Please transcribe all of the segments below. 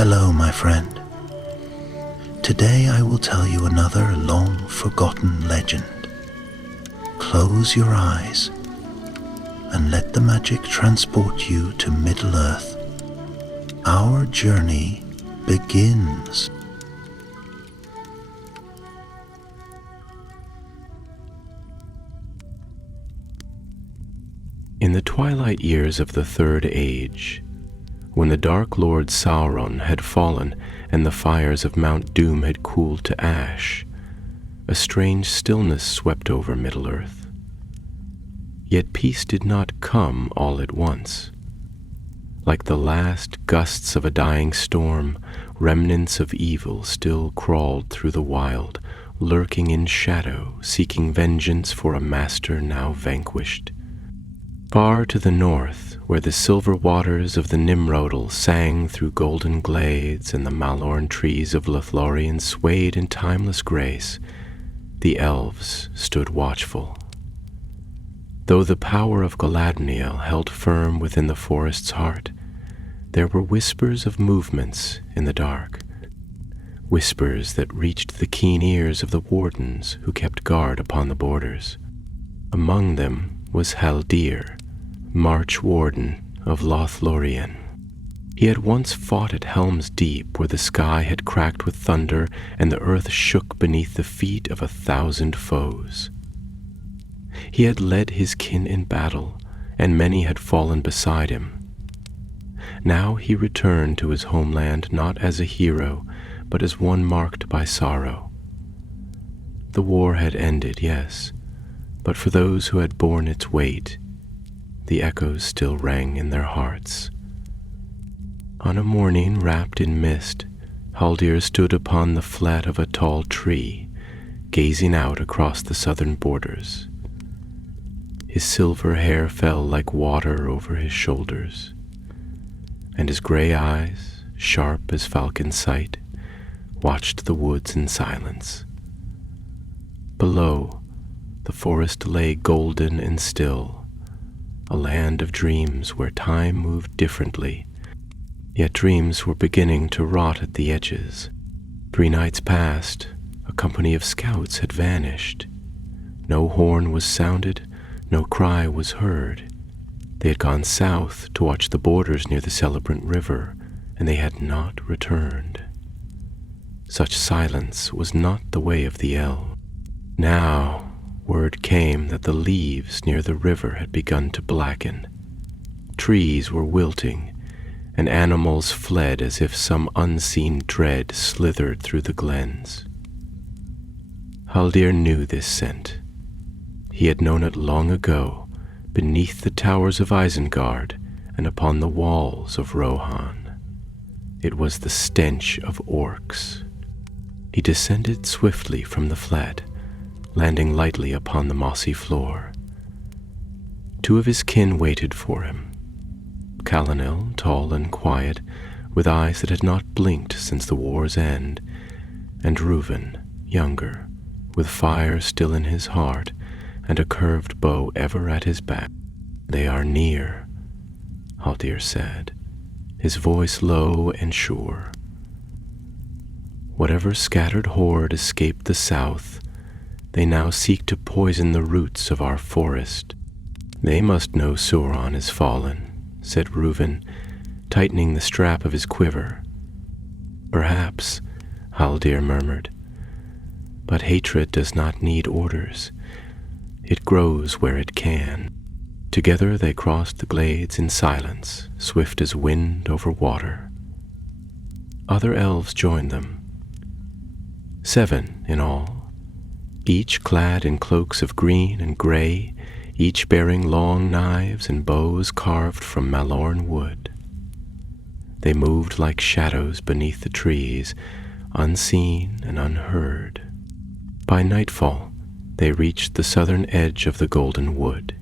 Hello, my friend. Today I will tell you another long-forgotten legend. Close your eyes and let the magic transport you to Middle-earth. Our journey begins. In the twilight years of the Third Age, when the Dark Lord Sauron had fallen and the fires of Mount Doom had cooled to ash, a strange stillness swept over Middle-earth. Yet peace did not come all at once. Like the last gusts of a dying storm, remnants of evil still crawled through the wild, lurking in shadow, seeking vengeance for a master now vanquished. Far to the north, where the silver waters of the Nimrodal sang through golden glades and the Malorn trees of Lothlórien swayed in timeless grace, the elves stood watchful. Though the power of Galadriel held firm within the forest's heart, there were whispers of movements in the dark, whispers that reached the keen ears of the wardens who kept guard upon the borders. Among them was Haldir, March Warden of Lothlórien. He had once fought at Helm's Deep, where the sky had cracked with thunder and the earth shook beneath the feet of 1,000 foes. He had led his kin in battle, and many had fallen beside him. Now he returned to his homeland not as a hero, but as one marked by sorrow. The war had ended, yes, but for those who had borne its weight, the echoes still rang in their hearts. On a morning wrapped in mist, Haldir stood upon the flat of a tall tree, gazing out across the southern borders. His silver hair fell like water over his shoulders, and his gray eyes, sharp as falcon sight, watched the woods in silence. Below, the forest lay golden and still, a land of dreams where time moved differently, yet dreams were beginning to rot at the edges. 3 nights passed, a company of scouts had vanished. No horn was sounded, no cry was heard. They had gone south to watch the borders near the Celebrant River, and they had not returned. Such silence was not the way of the elves. Now, word came that the leaves near the river had begun to blacken. Trees were wilting, and animals fled as if some unseen dread slithered through the glens. Haldir knew this scent. He had known it long ago, beneath the towers of Isengard and upon the walls of Rohan. It was the stench of orcs. He descended swiftly from the flat, landing lightly upon the mossy floor. 2 of his kin waited for him. Calanil, tall and quiet, with eyes that had not blinked since the war's end, and Reuven, younger, with fire still in his heart and a curved bow ever at his back. "They are near," Haldir said, his voice low and sure. "Whatever scattered horde escaped the south, they now seek to poison the roots of our forest. They must know Sauron is fallen," said Reuven, tightening the strap of his quiver. "Perhaps," Haldir murmured, "but hatred does not need orders. It grows where it can." Together they crossed the glades in silence, swift as wind over water. Other elves joined them. 7 in all, each clad in cloaks of green and gray, each bearing long knives and bows carved from Malorn wood. They moved like shadows beneath the trees, unseen and unheard. By nightfall, they reached the southern edge of the golden wood.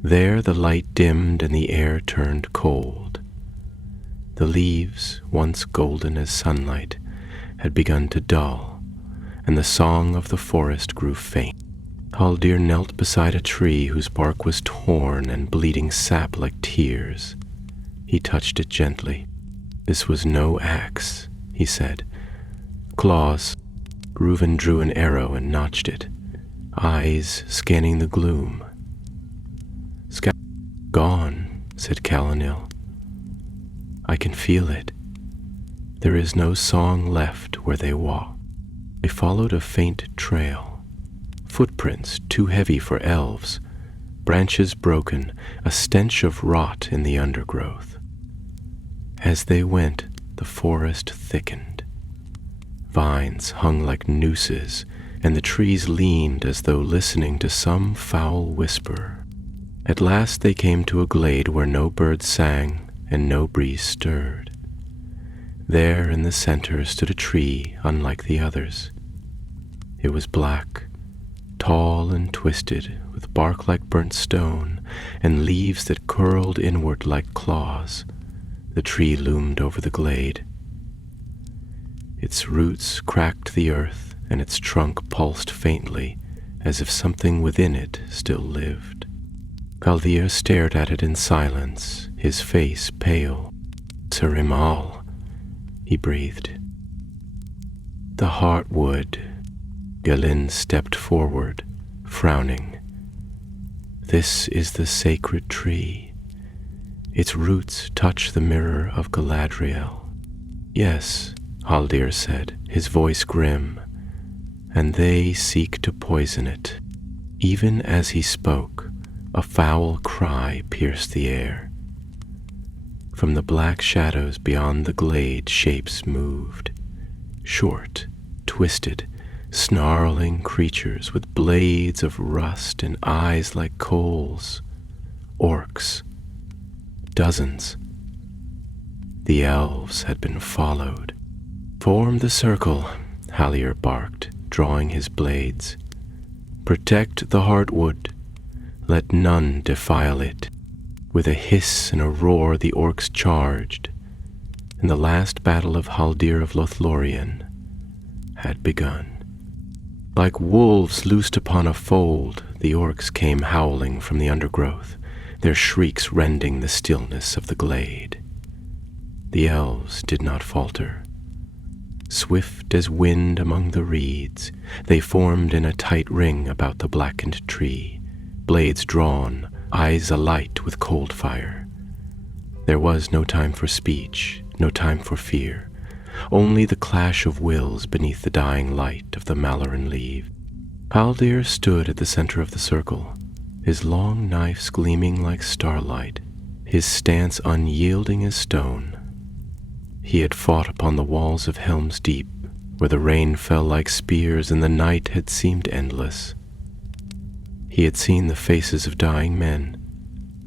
There the light dimmed and the air turned cold. The leaves, once golden as sunlight, had begun to dull, and the song of the forest grew faint. Haldir knelt beside a tree whose bark was torn and bleeding sap like tears. He touched it gently. This was no axe, he said. Claws. Reuven drew an arrow and notched it, eyes scanning the gloom. Gone, said Calanil. I can feel it. There is no song left where they walk. They followed a faint trail, footprints too heavy for elves, branches broken, a stench of rot in the undergrowth. As they went, the forest thickened. Vines hung like nooses, and the trees leaned as though listening to some foul whisper. At last they came to a glade where no bird sang and no breeze stirred. There in the center stood a tree unlike the others. It was black, tall and twisted, with bark like burnt stone and leaves that curled inward like claws. The tree loomed over the glade. Its roots cracked the earth, and its trunk pulsed faintly, as if something within it still lived. Haldir stared at it in silence, his face pale. Surimal, he breathed. The heartwood. Galinn stepped forward, frowning. This is the sacred tree. Its roots touch the mirror of Galadriel. Yes, Haldir said, his voice grim, and they seek to poison it. Even as he spoke, a foul cry pierced the air. From the black shadows beyond the glade, shapes moved. Short, twisted, snarling creatures with blades of rust and eyes like coals. Orcs. Dozens. The elves had been followed. Form the circle, Haldir barked, drawing his blades. Protect the heartwood. Let none defile it. With a hiss and a roar the orcs charged, and the last battle of Haldir of Lothlórien had begun. Like wolves loosed upon a fold, the orcs came howling from the undergrowth, their shrieks rending the stillness of the glade. The elves did not falter. Swift as wind among the reeds, they formed in a tight ring about the blackened tree, blades drawn, eyes alight with cold fire. There was no time for speech, no time for fear, only the clash of wills beneath the dying light of the Maloran leave. Haldir stood at the center of the circle, his long knives gleaming like starlight, his stance unyielding as stone. He had fought upon the walls of Helm's Deep, where the rain fell like spears and the night had seemed endless. He had seen the faces of dying men,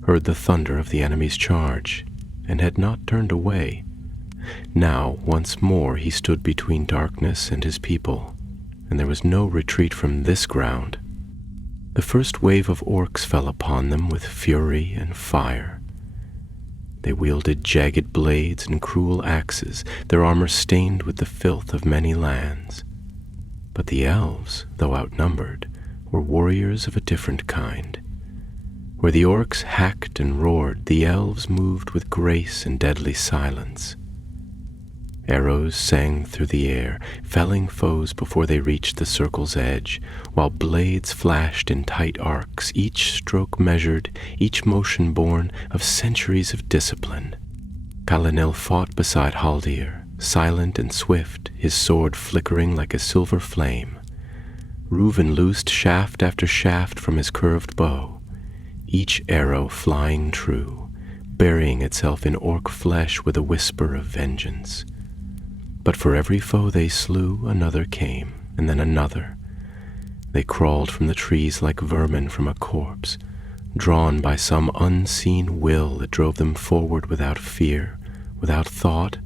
heard the thunder of the enemy's charge, and had not turned away. Now, once more, he stood between darkness and his people, and there was no retreat from this ground. The first wave of orcs fell upon them with fury and fire. They wielded jagged blades and cruel axes, their armor stained with the filth of many lands. But the elves, though outnumbered, were warriors of a different kind. Where the orcs hacked and roared, the elves moved with grace and deadly silence. Arrows sang through the air, felling foes before they reached the circle's edge, while blades flashed in tight arcs, each stroke measured, each motion born of centuries of discipline. Calanil fought beside Haldir, silent and swift, his sword flickering like a silver flame. Reuven loosed shaft after shaft from his curved bow, each arrow flying true, burying itself in orc flesh with a whisper of vengeance. But for every foe they slew, another came, and then another. They crawled from the trees like vermin from a corpse, drawn by some unseen will that drove them forward without fear, without thought,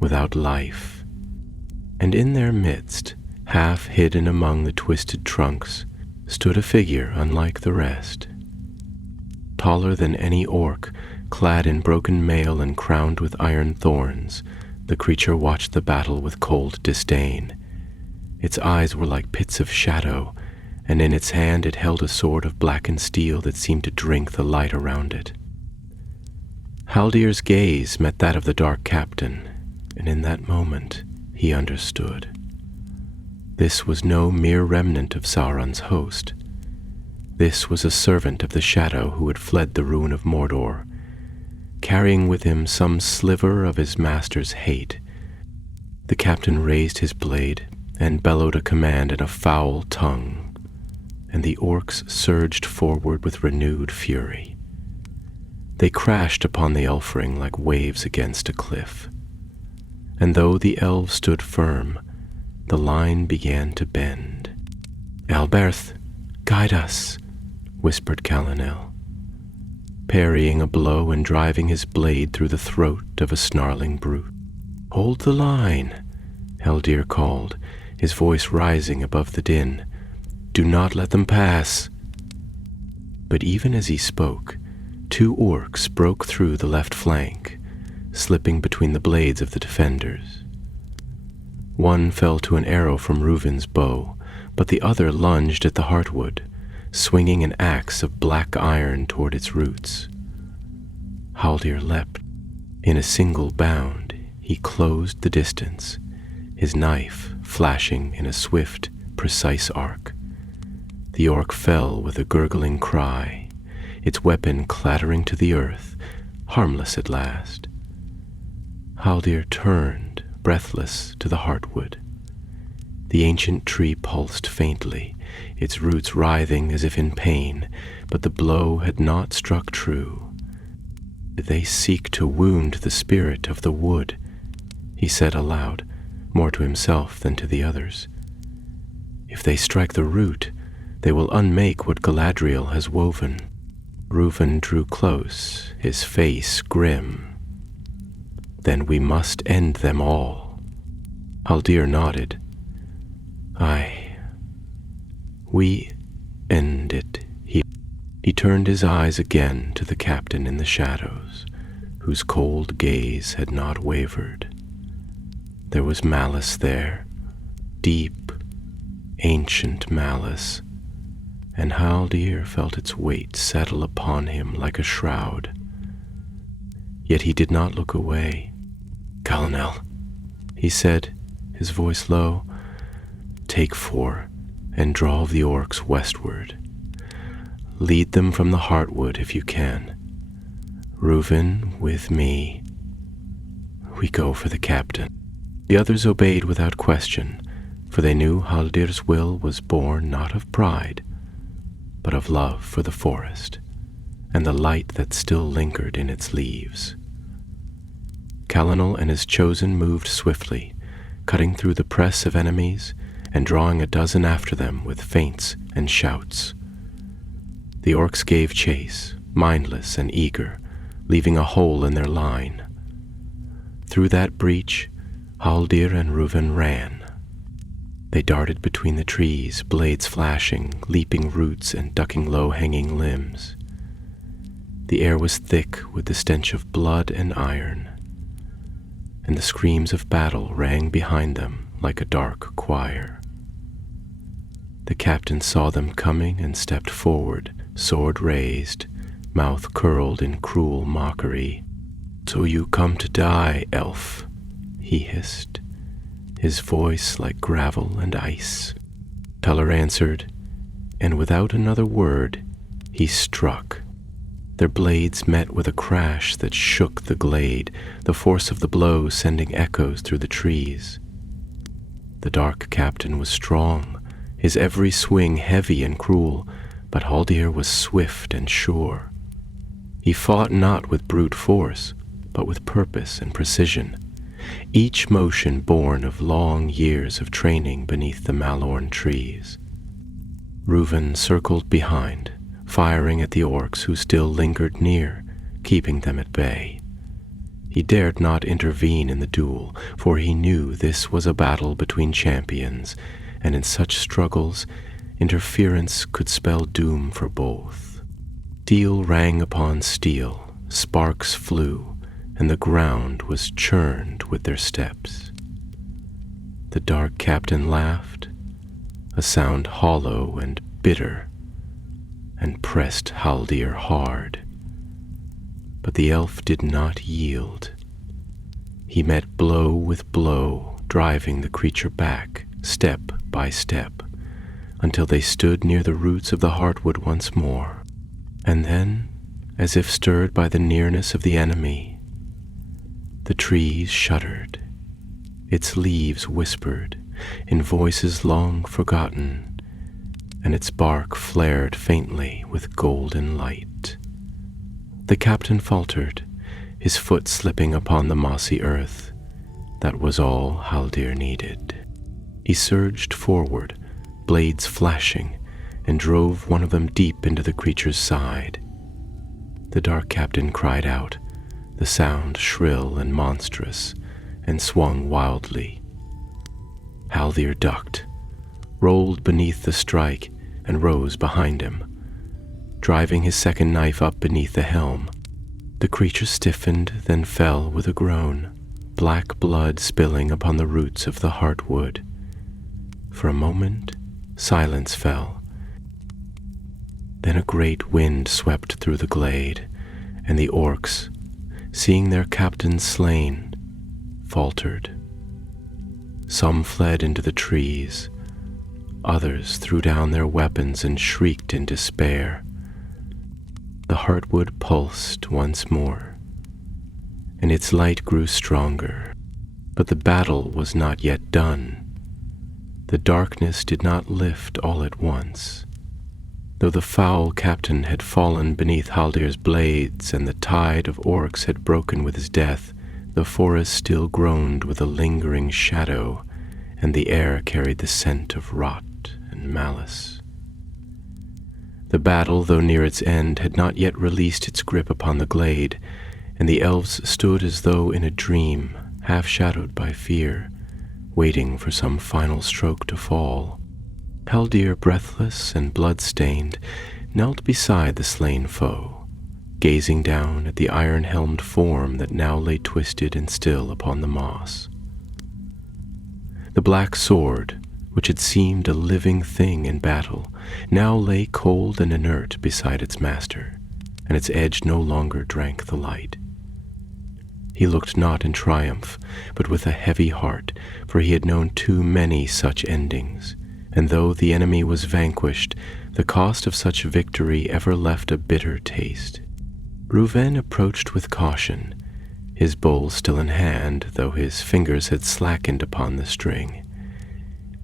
without life. And in their midst, half hidden among the twisted trunks, stood a figure unlike the rest. Taller than any orc, clad in broken mail and crowned with iron thorns, the creature watched the battle with cold disdain. Its eyes were like pits of shadow, and in its hand it held a sword of blackened steel that seemed to drink the light around it. Haldir's gaze met that of the Dark Captain, and in that moment he understood. This was no mere remnant of Sauron's host. This was a servant of the Shadow who had fled the ruin of Mordor, carrying with him some sliver of his master's hate. The captain raised his blade and bellowed a command in a foul tongue, and the orcs surged forward with renewed fury. They crashed upon the elf-ring like waves against a cliff, and though the elves stood firm, the line began to bend. "Alberth, guide us," whispered Calanel, parrying a blow and driving his blade through the throat of a snarling brute. "Hold the line," Haldir called, his voice rising above the din. "Do not let them pass." But even as he spoke, 2 orcs broke through the left flank, slipping between the blades of the defenders. One fell to an arrow from Reuven's bow, but the other lunged at the heartwood, swinging an axe of black iron toward its roots. Haldir leapt. In a single bound, he closed the distance, his knife flashing in a swift, precise arc. The orc fell with a gurgling cry, its weapon clattering to the earth, harmless at last. Haldir turned, breathless, to the heartwood. The ancient tree pulsed faintly, its roots writhing as if in pain, but the blow had not struck true. "They seek to wound the spirit of the wood," he said aloud, more to himself than to the others. "If they strike the root, they will unmake what Galadriel has woven." Reuven drew close, his face grim. "Then we must end them all." Haldir nodded. "Aye, we end it." He turned his eyes again to the captain in the shadows, whose cold gaze had not wavered. There was malice there, deep, ancient malice, and Haldir felt its weight settle upon him like a shroud. Yet he did not look away. "Calanel," he said, his voice low, "take 4 and draw the orcs westward. Lead them from the heartwood if you can. Reuven with me. We go for the captain." The others obeyed without question, for they knew Haldir's will was born not of pride, but of love for the forest and the light that still lingered in its leaves. Calanel and his chosen moved swiftly, cutting through the press of enemies and drawing a dozen after them with feints and shouts. The orcs gave chase, mindless and eager, leaving a hole in their line. Through that breach, Haldir and Reuven ran. They darted between the trees, blades flashing, leaping roots and ducking low-hanging limbs. The air was thick with the stench of blood and iron, and the screams of battle rang behind them like a dark choir. The captain saw them coming and stepped forward, sword raised, mouth curled in cruel mockery. "So you come to die, elf," he hissed, his voice like gravel and ice. Teller answered, and without another word, he struck. Their blades met with a crash that shook the glade, the force of the blow sending echoes through the trees. The dark captain was strong, his every swing heavy and cruel, but Haldir was swift and sure. He fought not with brute force, but with purpose and precision, each motion born of long years of training beneath the Malorn trees. Reuven circled behind, firing at the orcs who still lingered near, keeping them at bay. He dared not intervene in the duel, for he knew this was a battle between champions, and in such struggles, interference could spell doom for both. Steel rang upon steel, sparks flew, and the ground was churned with their steps. The dark captain laughed, a sound hollow and bitter, and pressed Haldir hard. but the elf did not yield. He met blow with blow, driving the creature back, step by step, until they stood near the roots of the heartwood once more. And then, as if stirred by the nearness of the enemy, the trees shuddered. Its leaves whispered in voices long forgotten, and its bark flared faintly with golden light. The captain faltered, his foot slipping upon the mossy earth. That was all Haldir needed. He surged forward, blades flashing, and drove one of them deep into the creature's side. The dark captain cried out, the sound shrill and monstrous, and swung wildly. Haldir ducked, rolled beneath the strike, and rose behind him. Driving his second knife up beneath the helm, the creature stiffened, then fell with a groan, black blood spilling upon the roots of the heartwood. For a moment, silence fell. Then a great wind swept through the glade, and the orcs, seeing their captain slain, faltered. Some fled into the trees, others threw down their weapons and shrieked in despair. The heartwood pulsed once more, and its light grew stronger, but the battle was not yet done. The darkness did not lift all at once. Though the foul captain had fallen beneath Haldir's blades and the tide of orcs had broken with his death, the forest still groaned with a lingering shadow, and the air carried the scent of rot and malice. The battle, though near its end, had not yet released its grip upon the glade, and the elves stood as though in a dream, half-shadowed by fear, waiting for some final stroke to fall. Haldir, breathless and blood-stained, knelt beside the slain foe, gazing down at the iron-helmed form that now lay twisted and still upon the moss. The black sword, which had seemed a living thing in battle, now lay cold and inert beside its master, and its edge no longer drank the light. He looked not in triumph, but with a heavy heart, for he had known too many such endings, and though the enemy was vanquished, the cost of such victory ever left a bitter taste. Reuven approached with caution, his bowl still in hand, though his fingers had slackened upon the string.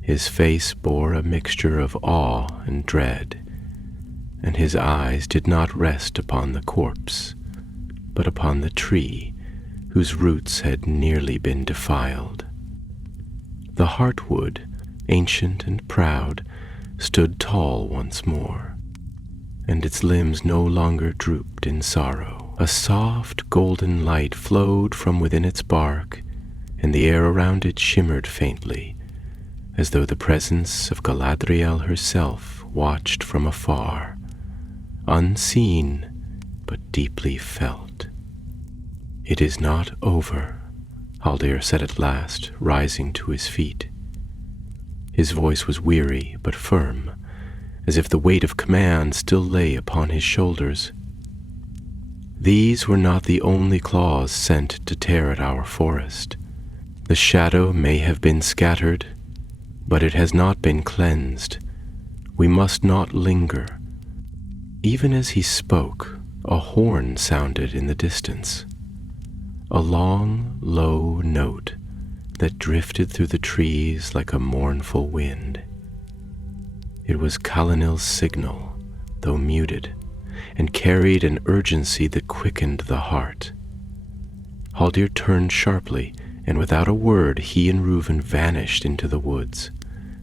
His face bore a mixture of awe and dread, and his eyes did not rest upon the corpse, but upon the tree whose roots had nearly been defiled. The heartwood, ancient and proud, stood tall once more, and its limbs no longer drooped in sorrow. A soft golden light flowed from within its bark, and the air around it shimmered faintly, as though the presence of Galadriel herself watched from afar, unseen but deeply felt. "It is not over," Haldir said at last, rising to his feet. His voice was weary but firm, as if the weight of command still lay upon his shoulders. "These were not the only claws sent to tear at our forest. The shadow may have been scattered, but it has not been cleansed. We must not linger." Even as he spoke, a horn sounded in the distance, a long, low note that drifted through the trees like a mournful wind. It was Kalanil's signal, though muted, and carried an urgency that quickened the heart. Haldir turned sharply, and without a word he and Reuven vanished into the woods,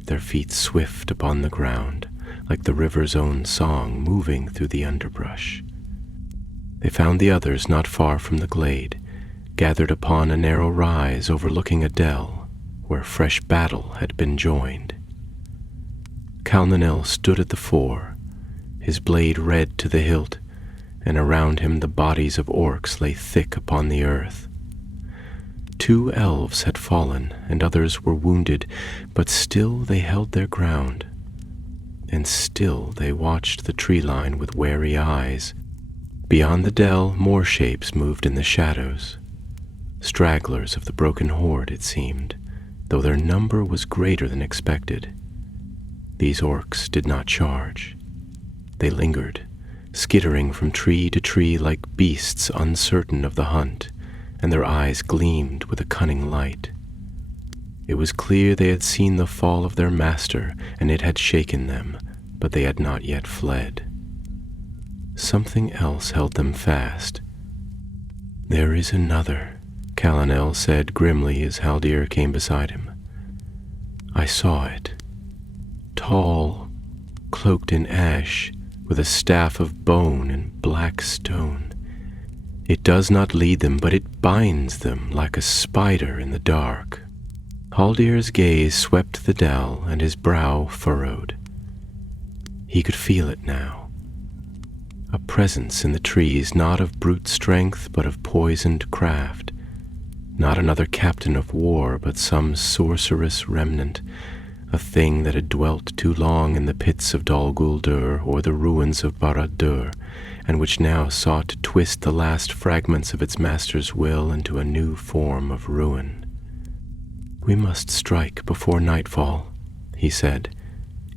their feet swift upon the ground, like the river's own song moving through the underbrush. They found the others not far from the glade, gathered upon a narrow rise overlooking a dell where fresh battle had been joined. Kalanil stood at the fore, his blade red to the hilt, and around him the bodies of orcs lay thick upon the earth. 2 elves had fallen, and others were wounded, but still they held their ground, and still they watched the tree line with wary eyes. Beyond the dell, more shapes moved in the shadows. Stragglers of the broken horde, it seemed, though their number was greater than expected. These orcs did not charge. They lingered, skittering from tree to tree like beasts uncertain of the hunt, and their eyes gleamed with a cunning light. It was clear they had seen the fall of their master, and it had shaken them, but they had not yet fled. Something else held them fast. "There is another," Calanel said grimly as Haldir came beside him. "I saw it. Tall, cloaked in ash, with a staff of bone and black stone. It does not lead them, but it binds them like a spider in the dark." Haldir's gaze swept the dell, and his brow furrowed. He could feel it now. A presence in the trees, not of brute strength, but of poisoned craft. Not another captain of war, but some sorcerous remnant, a thing that had dwelt too long in the pits of Dol Guldur or the ruins of Barad-dûr, and which now sought to twist the last fragments of its master's will into a new form of ruin. "We must strike before nightfall," he said.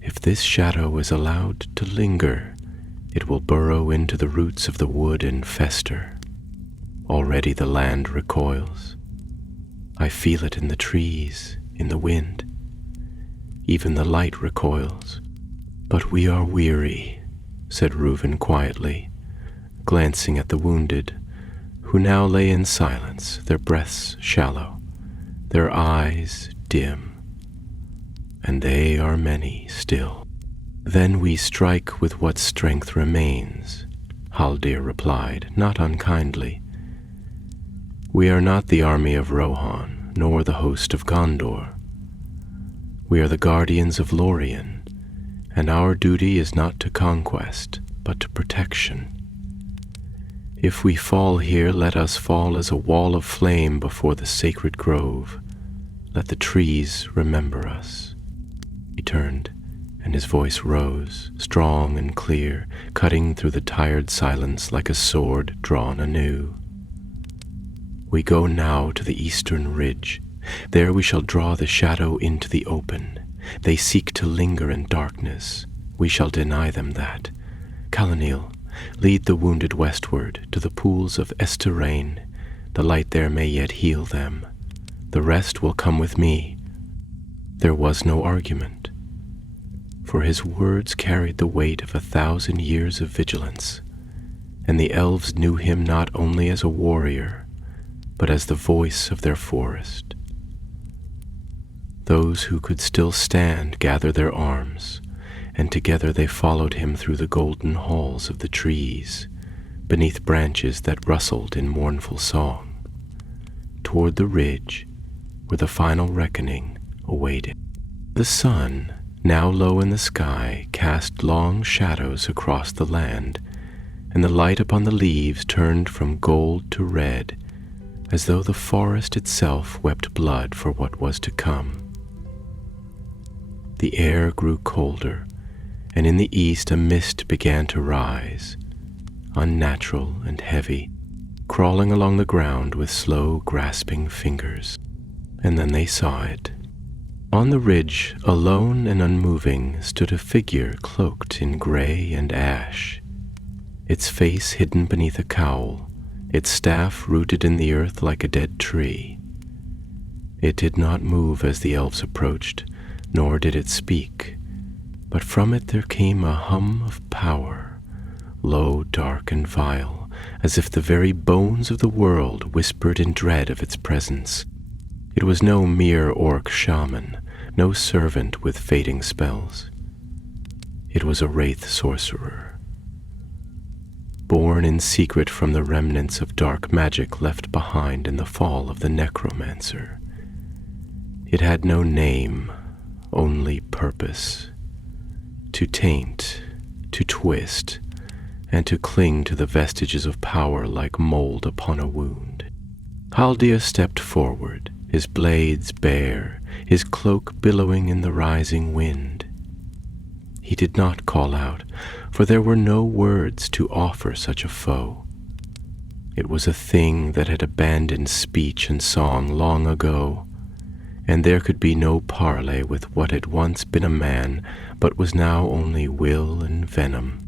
"If this shadow is allowed to linger, it will burrow into the roots of the wood and fester. Already the land recoils. I feel it in the trees, in the wind. Even the light recoils. But we are weary," said Reuven quietly, glancing at the wounded, who now lay in silence, their breaths shallow, their eyes dim. "And they are many still." "Then we strike with what strength remains," Haldir replied, not unkindly. "We are not the army of Rohan, nor the host of Gondor. We are the guardians of Lórien, and our duty is not to conquest, but to protection. If we fall here, let us fall as a wall of flame before the sacred grove. Let the trees remember us." He turned, and his voice rose, strong and clear, cutting through the tired silence like a sword drawn anew. "We go now to the eastern ridge. There we shall draw the shadow into the open. They seek to linger in darkness. We shall deny them that. Calanil, lead the wounded westward to the pools of Esterain. The light there may yet heal them. The rest will come with me." There was no argument, for his words carried the weight of 1,000 years of vigilance, and the elves knew him not only as a warrior, but as the voice of their forest. Those who could still stand gathered their arms, and together they followed him through the golden halls of the trees, beneath branches that rustled in mournful song, toward the ridge where the final reckoning awaited. The sun, now low in the sky, cast long shadows across the land, and the light upon the leaves turned from gold to red, as though the forest itself wept blood for what was to come. The air grew colder, and in the east a mist began to rise, unnatural and heavy, crawling along the ground with slow, grasping fingers. And then they saw it. On the ridge, alone and unmoving, stood a figure cloaked in gray and ash, its face hidden beneath a cowl, its staff rooted in the earth like a dead tree. It did not move as the elves approached, nor did it speak, but from it there came a hum of power, low, dark, and vile, as if the very bones of the world whispered in dread of its presence. It was no mere orc shaman, no servant with fading spells. It was a wraith sorcerer, born in secret from the remnants of dark magic left behind in the fall of the necromancer. It had no name, only purpose: to taint, to twist, and to cling to the vestiges of power like mold upon a wound. Haldir stepped forward, his blades bare, his cloak billowing in the rising wind. He did not call out, for there were no words to offer such a foe. It was a thing that had abandoned speech and song long ago, and there could be no parley with what had once been a man, but was now only will and venom.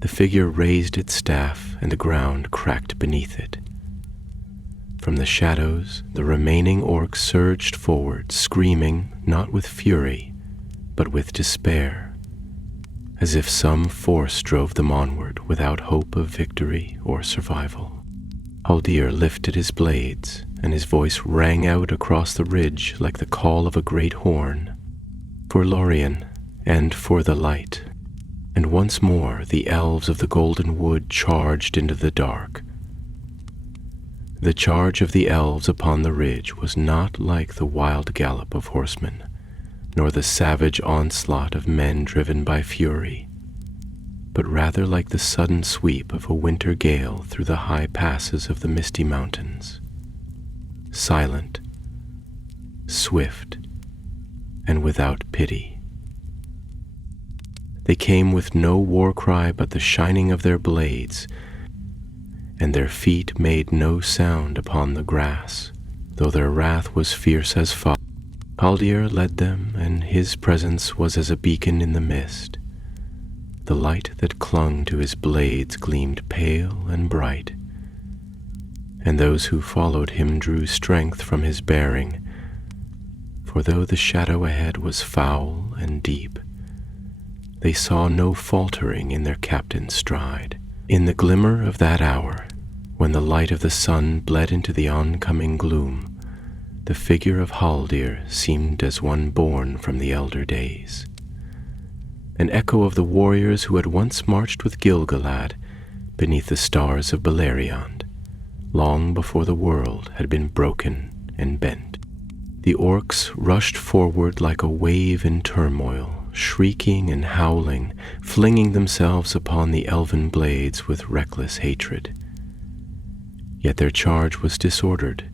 The figure raised its staff, and the ground cracked beneath it. From the shadows, the remaining orcs surged forward, screaming not with fury, but with despair, as if some force drove them onward without hope of victory or survival. Haldir lifted his blades, and his voice rang out across the ridge like the call of a great horn. For Lórien, and for the light. And once more the elves of the Golden Wood charged into the dark. The charge of the elves upon the ridge was not like the wild gallop of horsemen, nor the savage onslaught of men driven by fury, but rather like the sudden sweep of a winter gale through the high passes of the misty mountains. Silent, swift, and without pity. They came with no war cry but the shining of their blades, and their feet made no sound upon the grass, though their wrath was fierce as fire. Haldir led them, and his presence was as a beacon in the mist. The light that clung to his blades gleamed pale and bright, and those who followed him drew strength from his bearing, for though the shadow ahead was foul and deep, they saw no faltering in their captain's stride. In the glimmer of that hour, when the light of the sun bled into the oncoming gloom, the figure of Haldir seemed as one born from the elder days. An echo of the warriors who had once marched with Gil-galad beneath the stars of Beleriand, long before the world had been broken and bent. The orcs rushed forward like a wave in turmoil, shrieking and howling, flinging themselves upon the elven blades with reckless hatred. Yet their charge was disordered,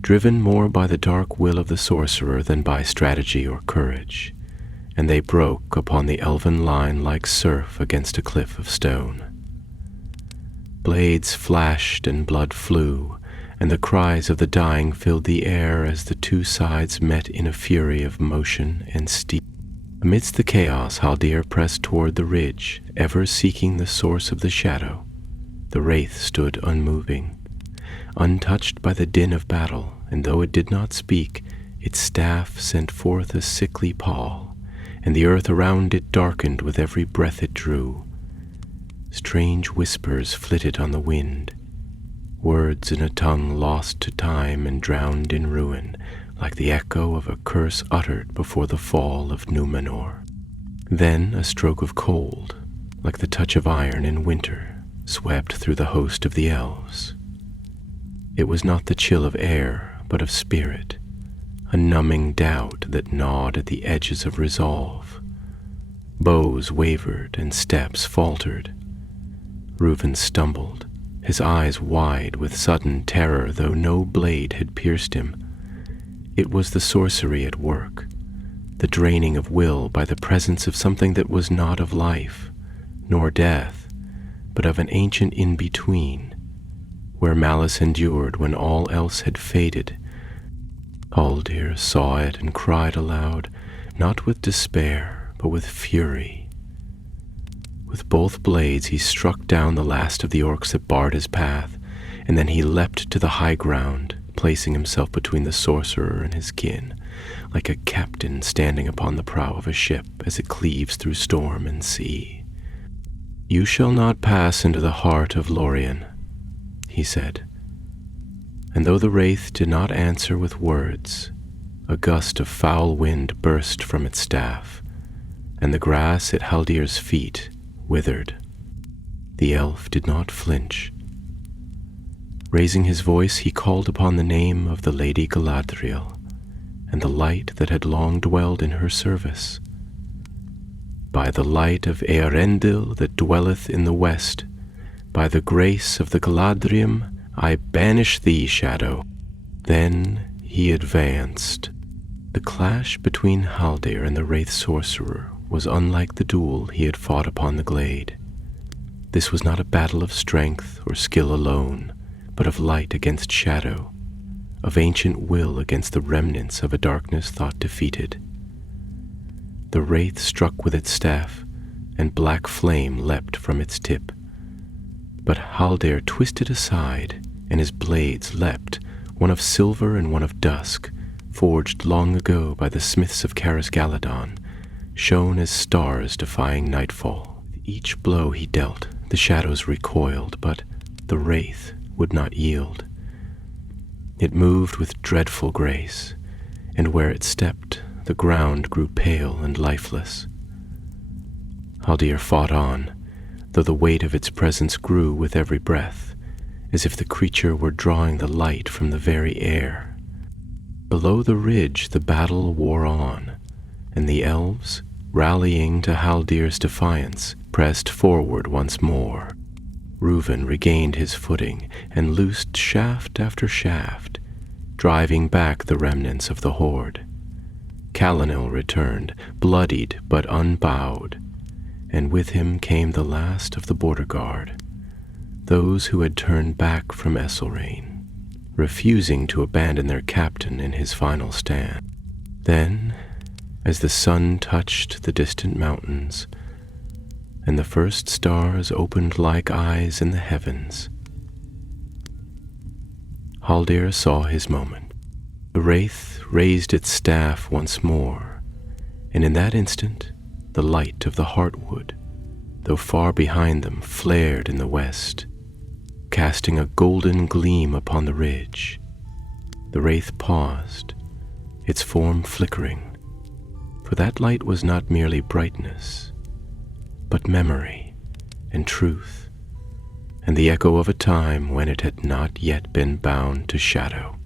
driven more by the dark will of the sorcerer than by strategy or courage, and they broke upon the elven line like surf against a cliff of stone. Blades flashed and blood flew, and the cries of the dying filled the air as the two sides met in a fury of motion and steel. Amidst the chaos, Haldir pressed toward the ridge, ever seeking the source of the shadow. The wraith stood unmoving, untouched by the din of battle, and though it did not speak, its staff sent forth a sickly pall, and the earth around it darkened with every breath it drew. Strange whispers flitted on the wind, words in a tongue lost to time and drowned in ruin, like the echo of a curse uttered before the fall of Númenor. Then a stroke of cold, like the touch of iron in winter, swept through the host of the elves. It was not the chill of air, but of spirit, a numbing doubt that gnawed at the edges of resolve. Bows wavered and steps faltered. Reuven stumbled, his eyes wide with sudden terror, though no blade had pierced him. It was the sorcery at work, the draining of will by the presence of something that was not of life, nor death, but of an ancient in-between, where malice endured when all else had faded. Haldir saw it and cried aloud, not with despair, but with fury. With both blades he struck down the last of the orcs that barred his path, and then he leapt to the high ground, placing himself between the sorcerer and his kin, like a captain standing upon the prow of a ship as it cleaves through storm and sea. "You shall not pass into the heart of Lórien," he said. And though the wraith did not answer with words, a gust of foul wind burst from its staff, and the grass at Haldir's feet withered. The elf did not flinch. Raising his voice, he called upon the name of the Lady Galadriel, and the light that had long dwelled in her service. "By the light of Eärendil that dwelleth in the west, by the grace of the Galadrium, I banish thee, shadow." Then he advanced. The clash between Haldir and the wraith sorcerer was unlike the duel he had fought upon the glade. This was not a battle of strength or skill alone, but of light against shadow, of ancient will against the remnants of a darkness thought defeated. The wraith struck with its staff, and black flame leapt from its tip. But Haldir twisted aside, and his blades leapt, one of silver and one of dusk, forged long ago by the smiths of Caras Galadon, shone as stars defying nightfall. With each blow he dealt, the shadows recoiled, but the wraith would not yield. It moved with dreadful grace, and where it stepped, the ground grew pale and lifeless. Haldir fought on, though the weight of its presence grew with every breath, as if the creature were drawing the light from the very air. Below the ridge the battle wore on, and the elves, rallying to Haldir's defiance, pressed forward once more. Reuven regained his footing and loosed shaft after shaft, driving back the remnants of the horde. Calanil returned, bloodied but unbowed, and with him came the last of the border guard, those who had turned back from Lothlórien, refusing to abandon their captain in his final stand. Then, as the sun touched the distant mountains, and the first stars opened like eyes in the heavens, Haldir saw his moment. The wraith raised its staff once more, and in that instant the light of the heartwood, though far behind them, flared in the west, casting a golden gleam upon the ridge. The wraith paused, its form flickering, for that light was not merely brightness, but memory and truth, and the echo of a time when it had not yet been bound to shadow.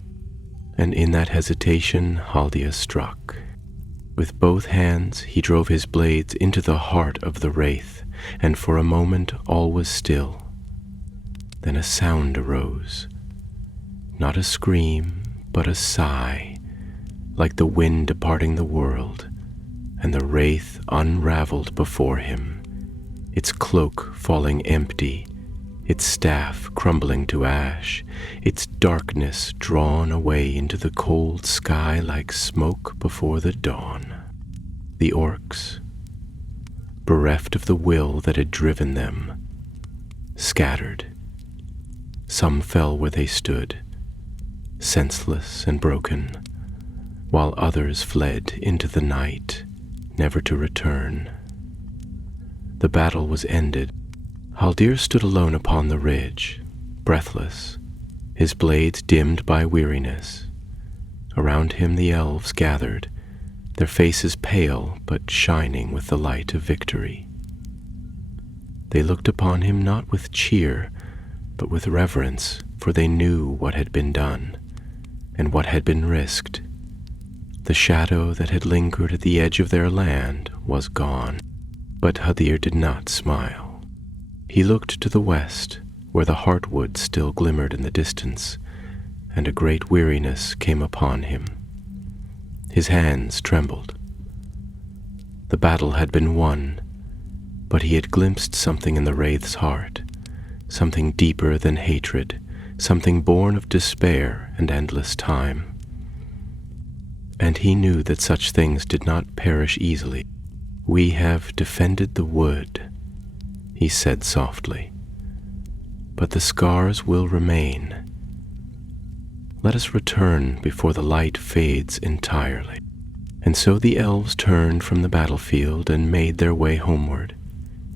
And in that hesitation Haldir struck. With both hands he drove his blades into the heart of the wraith, and for a moment all was still. Then a sound arose, not a scream, but a sigh, like the wind departing the world, and the wraith unraveled before him, its cloak falling empty, its staff crumbling to ash, its darkness drawn away into the cold sky like smoke before the dawn. The orcs, bereft of the will that had driven them, scattered. Some fell where they stood, senseless and broken, while others fled into the night, never to return. The battle was ended. Haldir stood alone upon the ridge, breathless, his blades dimmed by weariness. Around him the elves gathered, their faces pale but shining with the light of victory. They looked upon him not with cheer, but with reverence, for they knew what had been done, and what had been risked. The shadow that had lingered at the edge of their land was gone, but Haldir did not smile. He looked to the west, where the heartwood still glimmered in the distance, and a great weariness came upon him. His hands trembled. The battle had been won, but he had glimpsed something in the wraith's heart, something deeper than hatred, something born of despair and endless time. And he knew that such things did not perish easily. "We have defended the wood," he said softly, "but the scars will remain. Let us return before the light fades entirely." And so the elves turned from the battlefield and made their way homeward,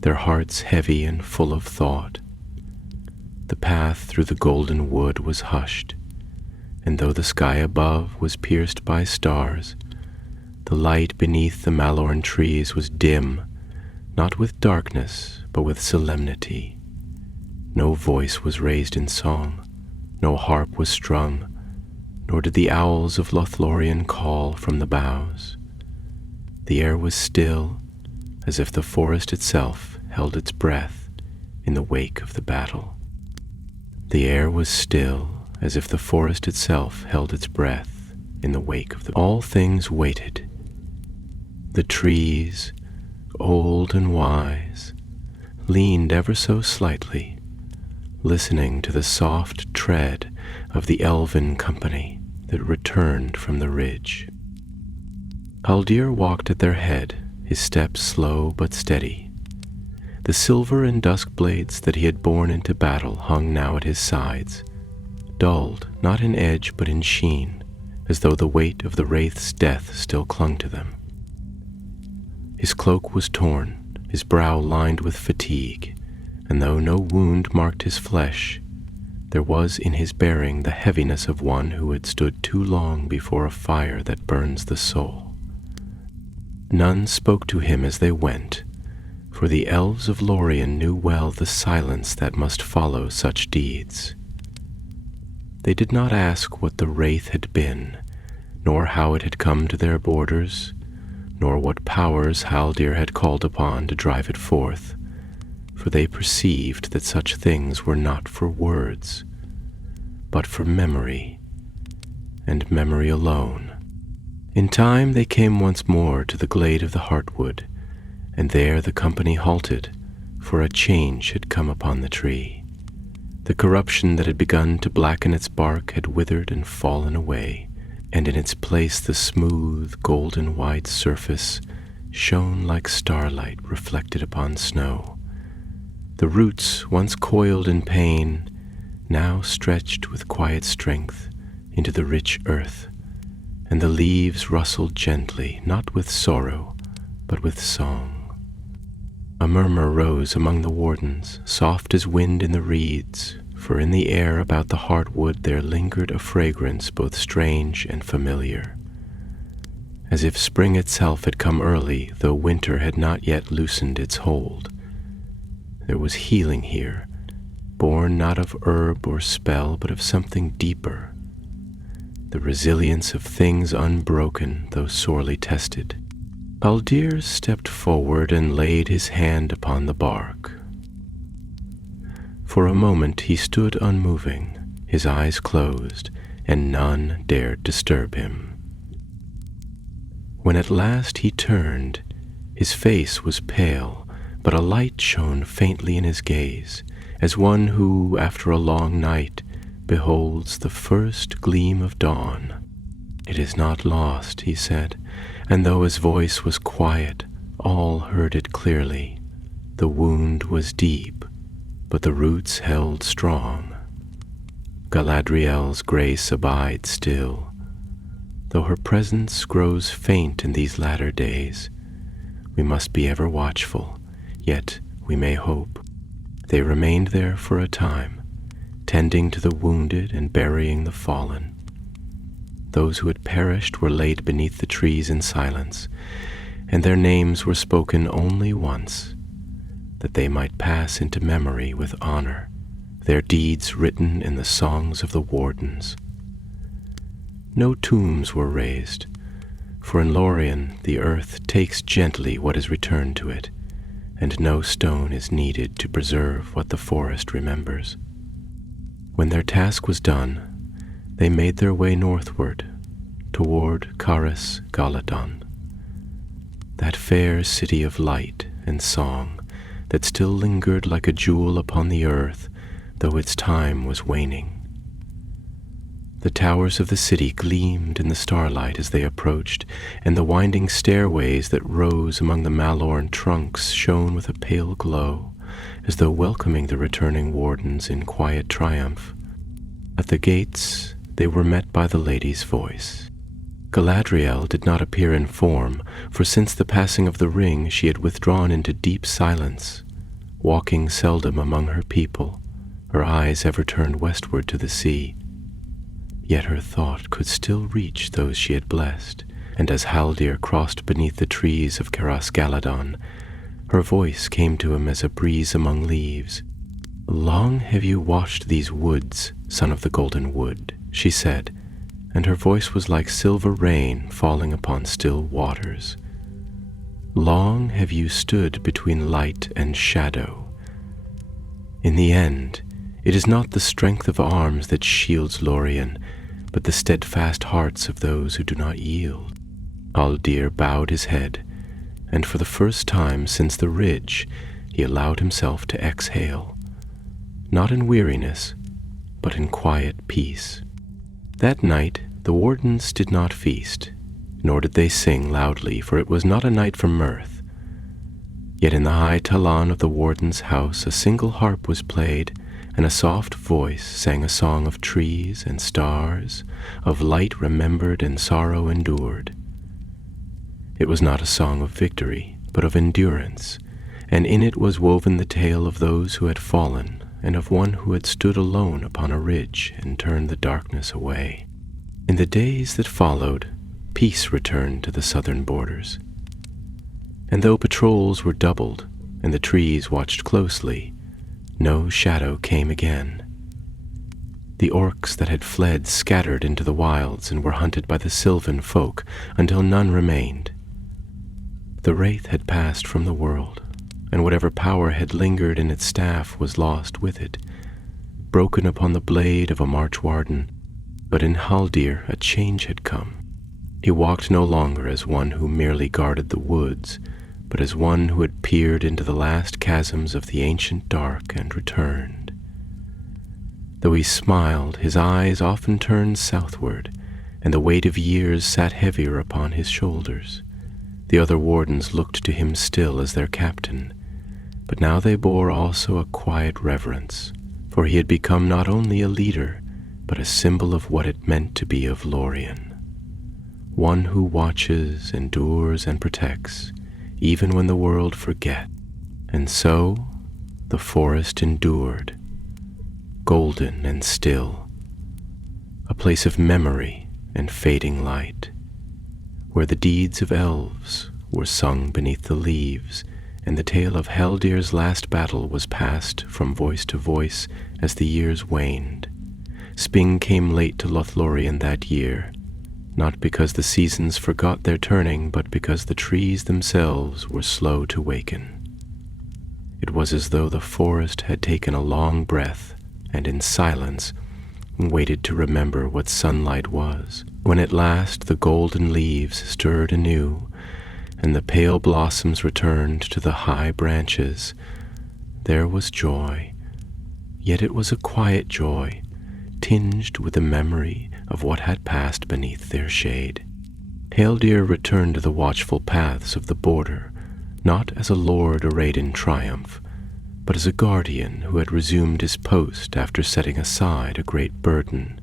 their hearts heavy and full of thought. The path through the golden wood was hushed, and though the sky above was pierced by stars, the light beneath the Malorn trees was dim, not with darkness, but with solemnity. No voice was raised in song, no harp was strung, nor did the owls of Lothlórien call from the boughs. The air was still, as if the forest itself held its breath in the wake of the battle. The air was still, as if the forest itself held its breath in the wake of the battle. All things waited. The trees, old and wise, leaned ever so slightly, listening to the soft tread of the elven company that returned from the ridge. Haldir walked at their head, his steps slow but steady. The silver and dusk blades that he had borne into battle hung now at his sides, dulled not in edge but in sheen, as though the weight of the wraith's death still clung to them. His cloak was torn, his brow lined with fatigue, and though no wound marked his flesh, there was in his bearing the heaviness of one who had stood too long before a fire that burns the soul. None spoke to him as they went, for the elves of Lórien knew well the silence that must follow such deeds. They did not ask what the wraith had been, nor how it had come to their borders, nor what powers Haldir had called upon to drive it forth, for they perceived that such things were not for words, but for memory, and memory alone. In time they came once more to the glade of the Heartwood, and there the company halted, for a change had come upon the tree. The corruption that had begun to blacken its bark had withered and fallen away, and in its place the smooth, golden white surface shone like starlight reflected upon snow. The roots, once coiled in pain, now stretched with quiet strength into the rich earth, and the leaves rustled gently, not with sorrow, but with song. A murmur rose among the wardens, soft as wind in the reeds, for in the air about the Heartwood there lingered a fragrance both strange and familiar, as if spring itself had come early, though winter had not yet loosened its hold. There was healing here, born not of herb or spell, but of something deeper, the resilience of things unbroken, though sorely tested. Haldir stepped forward and laid his hand upon the bark. For a moment he stood unmoving, his eyes closed, and none dared disturb him. When at last he turned, his face was pale, but a light shone faintly in his gaze, as one who, after a long night, beholds the first gleam of dawn. "It is not lost," he said, and though his voice was quiet, all heard it clearly. The wound was deep, but the roots held strong. Galadriel's grace abides still, though her presence grows faint in these latter days. We must be ever watchful, yet we may hope. They remained there for a time, tending to the wounded and burying the fallen. Those who had perished were laid beneath the trees in silence, and their names were spoken only once, that they might pass into memory with honor, their deeds written in the songs of the wardens. No tombs were raised, for in Lórien the earth takes gently what is returned to it, and no stone is needed to preserve what the forest remembers. When their task was done, they made their way northward, toward Caras Galadon, that fair city of light and song that still lingered like a jewel upon the earth, though its time was waning. The towers of the city gleamed in the starlight as they approached, and the winding stairways that rose among the malorn trunks shone with a pale glow, as though welcoming the returning wardens in quiet triumph. At the gates they were met by the lady's voice. Galadriel did not appear in form, for since the passing of the ring she had withdrawn into deep silence, walking seldom among her people, her eyes ever turned westward to the sea. Yet her thought could still reach those she had blessed, and as Haldir crossed beneath the trees of Caras Galadon, her voice came to him as a breeze among leaves. "Long have you watched these woods, son of the Golden Wood," she said, and her voice was like silver rain falling upon still waters. "Long have you stood between light and shadow. In the end, it is not the strength of arms that shields Lórien, but the steadfast hearts of those who do not yield." Haldir bowed his head, and for the first time since the ridge, he allowed himself to exhale, not in weariness, but in quiet peace. That night the wardens did not feast, nor did they sing loudly, for it was not a night for mirth. Yet in the high talon of the warden's house a single harp was played, and a soft voice sang a song of trees and stars, of light remembered and sorrow endured. It was not a song of victory, but of endurance, and in it was woven the tale of those who had fallen, and of one who had stood alone upon a ridge and turned the darkness away. In the days that followed, peace returned to the southern borders. And though patrols were doubled, and the trees watched closely, no shadow came again. The orcs that had fled scattered into the wilds and were hunted by the sylvan folk until none remained. The wraith had passed from the world, and whatever power had lingered in its staff was lost with it, broken upon the blade of a marchwarden. But in Haldir a change had come. He walked no longer as one who merely guarded the woods, but as one who had peered into the last chasms of the ancient dark and returned. Though he smiled, his eyes often turned southward, and the weight of years sat heavier upon his shoulders. The other wardens looked to him still as their captain, but now they bore also a quiet reverence, for he had become not only a leader, but a symbol of what it meant to be of Lothlórien. One who watches, endures, and protects, even when the world forgets. And so the forest endured, golden and still, a place of memory and fading light, where the deeds of elves were sung beneath the leaves, and the tale of Haldir's last battle was passed from voice to voice as the years waned. Spring came late to Lothlórien that year, not because the seasons forgot their turning, but because the trees themselves were slow to waken. It was as though the forest had taken a long breath and in silence waited to remember what sunlight was. When at last the golden leaves stirred anew, and the pale blossoms returned to the high branches, there was joy, yet it was a quiet joy, tinged with the memory of what had passed beneath their shade. Haldir returned to the watchful paths of the border, not as a lord arrayed in triumph, but as a guardian who had resumed his post after setting aside a great burden.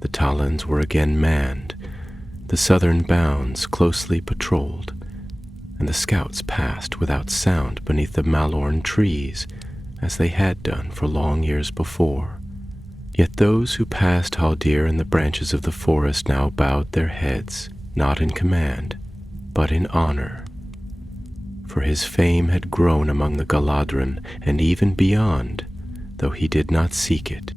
The talons were again manned, the southern bounds closely patrolled, and the scouts passed without sound beneath the malorn trees as they had done for long years before. Yet those who passed Haldir in the branches of the forest now bowed their heads, not in command, but in honor. For his fame had grown among the Galadhran and even beyond, though he did not seek it.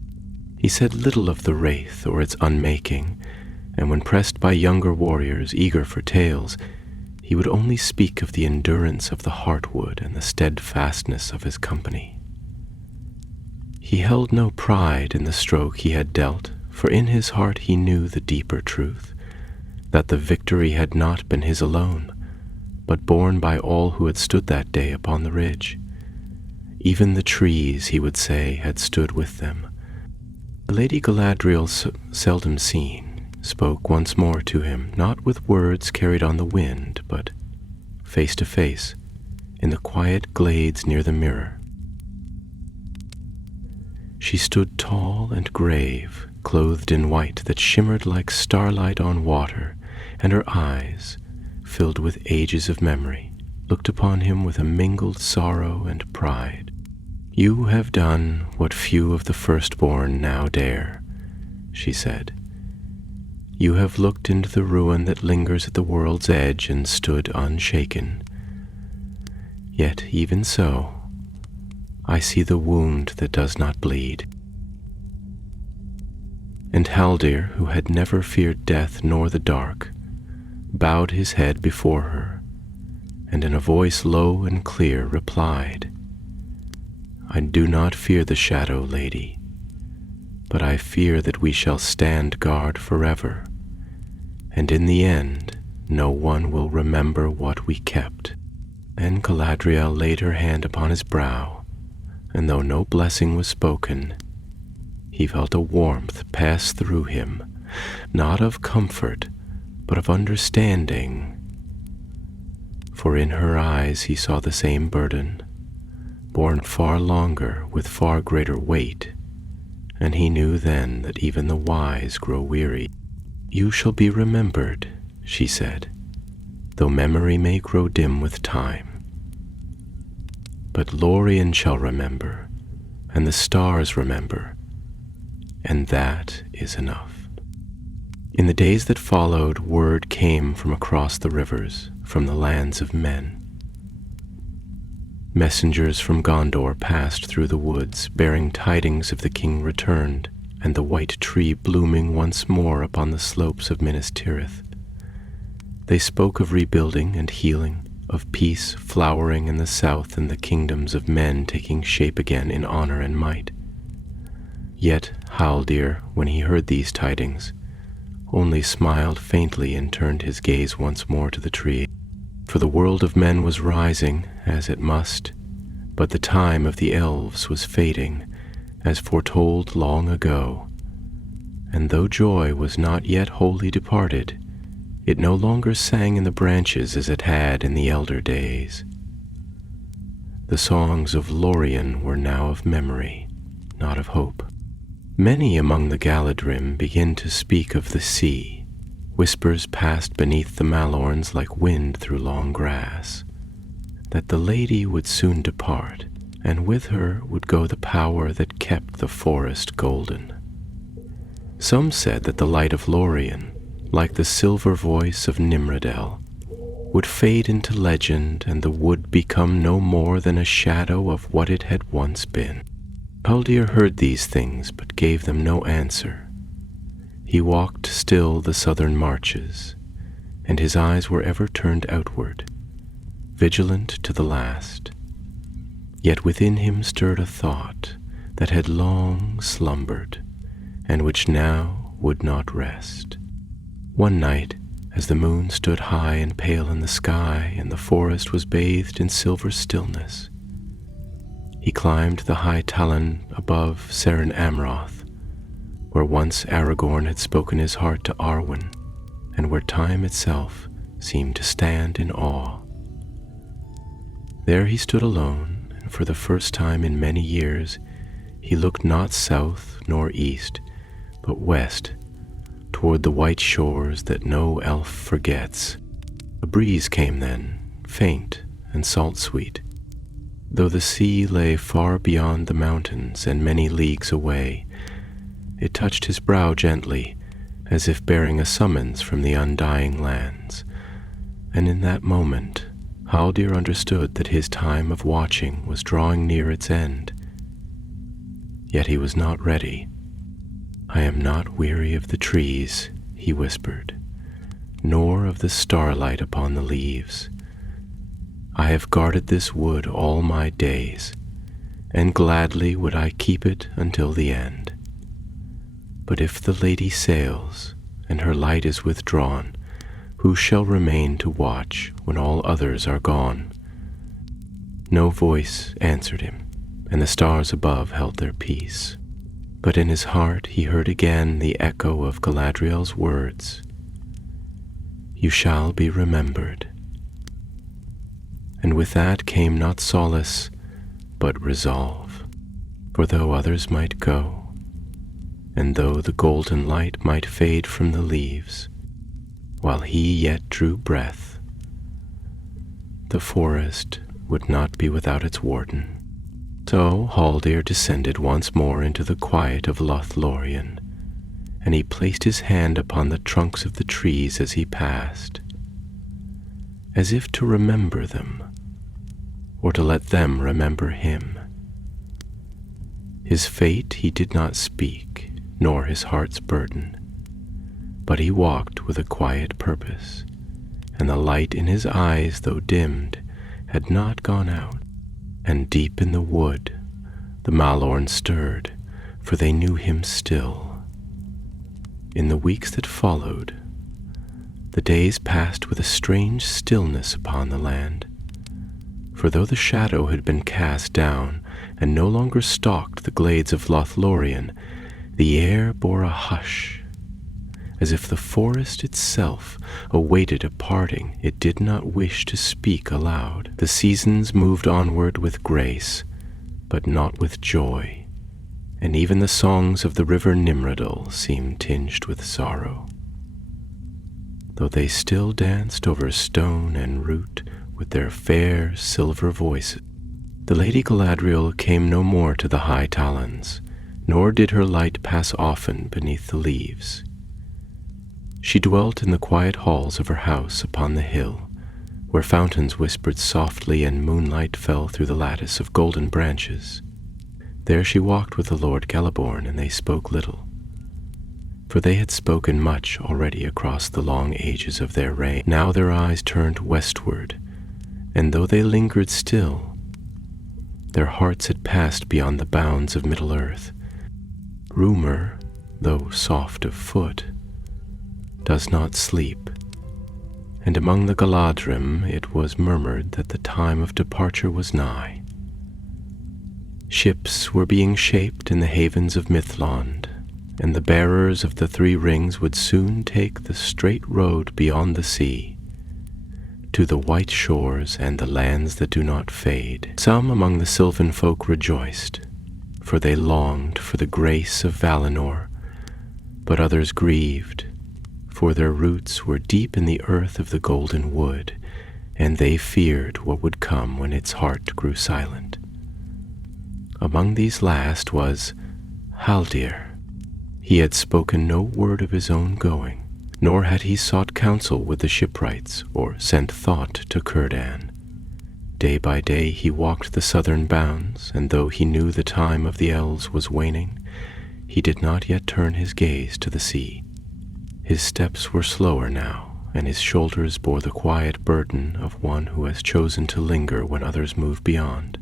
He said little of the wraith or its unmaking, and when pressed by younger warriors eager for tales, he would only speak of the endurance of the heartwood and the steadfastness of his company. He held no pride in the stroke he had dealt, for in his heart he knew the deeper truth, that the victory had not been his alone, but borne by all who had stood that day upon the ridge. Even the trees, he would say, had stood with them. The Lady Galadriel, seldom seen, spoke once more to him, not with words carried on the wind, but face to face, in the quiet glades near the mirror. She stood tall and grave, clothed in white that shimmered like starlight on water, and her eyes, filled with ages of memory, looked upon him with a mingled sorrow and pride. "You have done what few of the firstborn now dare," she said. "You have looked into the ruin that lingers at the world's edge and stood unshaken. Yet even so, I see the wound that does not bleed." And Haldir, who had never feared death nor the dark, bowed his head before her, and in a voice low and clear replied, "I do not fear the shadow, lady, but I fear that we shall stand guard forever, and in the end no one will remember what we kept." And Galadriel laid her hand upon his brow, and though no blessing was spoken, he felt a warmth pass through him, not of comfort, but of understanding. For in her eyes he saw the same burden, borne far longer with far greater weight, and he knew then that even the wise grow weary. "You shall be remembered," she said, "though memory may grow dim with time. But Lórien shall remember, and the stars remember, and that is enough." In the days that followed, word came from across the rivers, from the lands of men. Messengers from Gondor passed through the woods, bearing tidings of the king returned, and the white tree blooming once more upon the slopes of Minas Tirith. They spoke of rebuilding and healing, of peace flowering in the south and the kingdoms of men taking shape again in honor and might. Yet Haldir, when he heard these tidings, only smiled faintly and turned his gaze once more to the tree. For the world of men was rising, as it must, but the time of the elves was fading, as foretold long ago. And though joy was not yet wholly departed, it no longer sang in the branches as it had in the elder days. The songs of Lórien were now of memory, not of hope. Many among the Galadrim begin to speak of the sea. Whispers passed beneath the Malorns like wind through long grass, that the lady would soon depart, and with her would go the power that kept the forest golden. Some said that the light of Lórien, like the silver voice of Nimrodel, would fade into legend, and the wood become no more than a shadow of what it had once been. Haldir heard these things, but gave them no answer. He walked still the southern marches, and his eyes were ever turned outward, vigilant to the last. Yet within him stirred a thought that had long slumbered, and which now would not rest. One night, as the moon stood high and pale in the sky, and the forest was bathed in silver stillness, he climbed the high talon above Seren Amroth, where once Aragorn had spoken his heart to Arwen, and where time itself seemed to stand in awe. There he stood alone, and for the first time in many years he looked not south nor east, but west, toward the white shores that no elf forgets. A breeze came then, faint and salt-sweet. Though the sea lay far beyond the mountains and many leagues away, it touched his brow gently, as if bearing a summons from the undying lands. And in that moment, Haldir understood that his time of watching was drawing near its end. Yet he was not ready. "I am not weary of the trees," he whispered, "nor of the starlight upon the leaves. I have guarded this wood all my days, and gladly would I keep it until the end. But if the lady sails, and her light is withdrawn, who shall remain to watch when all others are gone?" No voice answered him, and the stars above held their peace. But in his heart he heard again the echo of Galadriel's words, "You shall be remembered." And with that came not solace, but resolve. For though others might go, and though the golden light might fade from the leaves, while he yet drew breath, the forest would not be without its warden. So Haldir descended once more into the quiet of Lothlórien, and he placed his hand upon the trunks of the trees as he passed, as if to remember them, or to let them remember him. His fate he did not speak, nor his heart's burden, but he walked with a quiet purpose, and the light in his eyes, though dimmed, had not gone out. And deep in the wood the Malorn stirred, for they knew him still. In the weeks that followed, the days passed with a strange stillness upon the land, For though the shadow had been cast down and no longer stalked the glades of Lothlórien, the air bore a hush, as if the forest itself awaited a parting it did not wish to speak aloud. The seasons moved onward with grace, but not with joy, and even the songs of the river Nimrodal seemed tinged with sorrow. Though they still danced over stone and root with their fair silver voices, the Lady Galadriel came no more to the high talons, nor did her light pass often beneath the leaves. She dwelt in the quiet halls of her house upon the hill, where fountains whispered softly and moonlight fell through the lattice of golden branches. There she walked with the Lord Celeborn, and they spoke little, for they had spoken much already across the long ages of their reign. Now their eyes turned westward, and though they lingered still, their hearts had passed beyond the bounds of Middle-earth. Rumor, though soft of foot, does not sleep, and among the Galadrim it was murmured that the time of departure was nigh. Ships were being shaped in the havens of Mithlond, and the bearers of the three rings would soon take the straight road beyond the sea, to the white shores and the lands that do not fade. Some among the sylvan folk rejoiced, for they longed for the grace of Valinor, but others grieved, for their roots were deep in the earth of the golden wood, and they feared what would come when its heart grew silent. Among these last was Haldir. He had spoken no word of his own going, nor had he sought counsel with the shipwrights or sent thought to Círdan. Day by day he walked the southern bounds, and though he knew the time of the elves was waning, he did not yet turn his gaze to the sea. His steps were slower now, and his shoulders bore the quiet burden of one who has chosen to linger when others move beyond.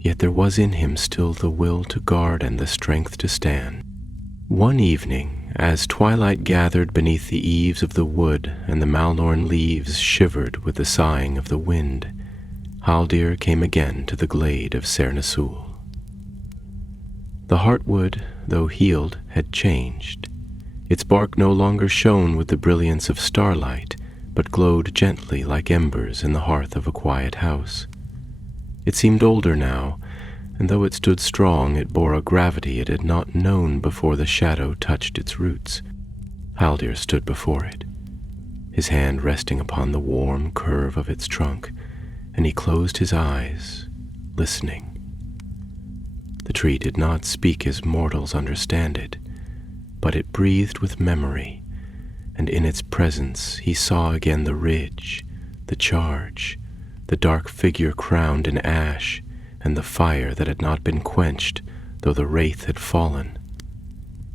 Yet there was in him still the will to guard and the strength to stand. One evening, as twilight gathered beneath the eaves of the wood and the Malnorn leaves shivered with the sighing of the wind, Haldir came again to the glade of Sernasul. The heartwood, though healed, had changed. Its bark no longer shone with the brilliance of starlight, but glowed gently like embers in the hearth of a quiet house. It seemed older now, and though it stood strong, it bore a gravity it had not known before the shadow touched its roots. Haldir stood before it, his hand resting upon the warm curve of its trunk, and he closed his eyes, listening. The tree did not speak as mortals understand it, but it breathed with memory, and in its presence he saw again the ridge, the charge, the dark figure crowned in ash, and the fire that had not been quenched, though the wraith had fallen.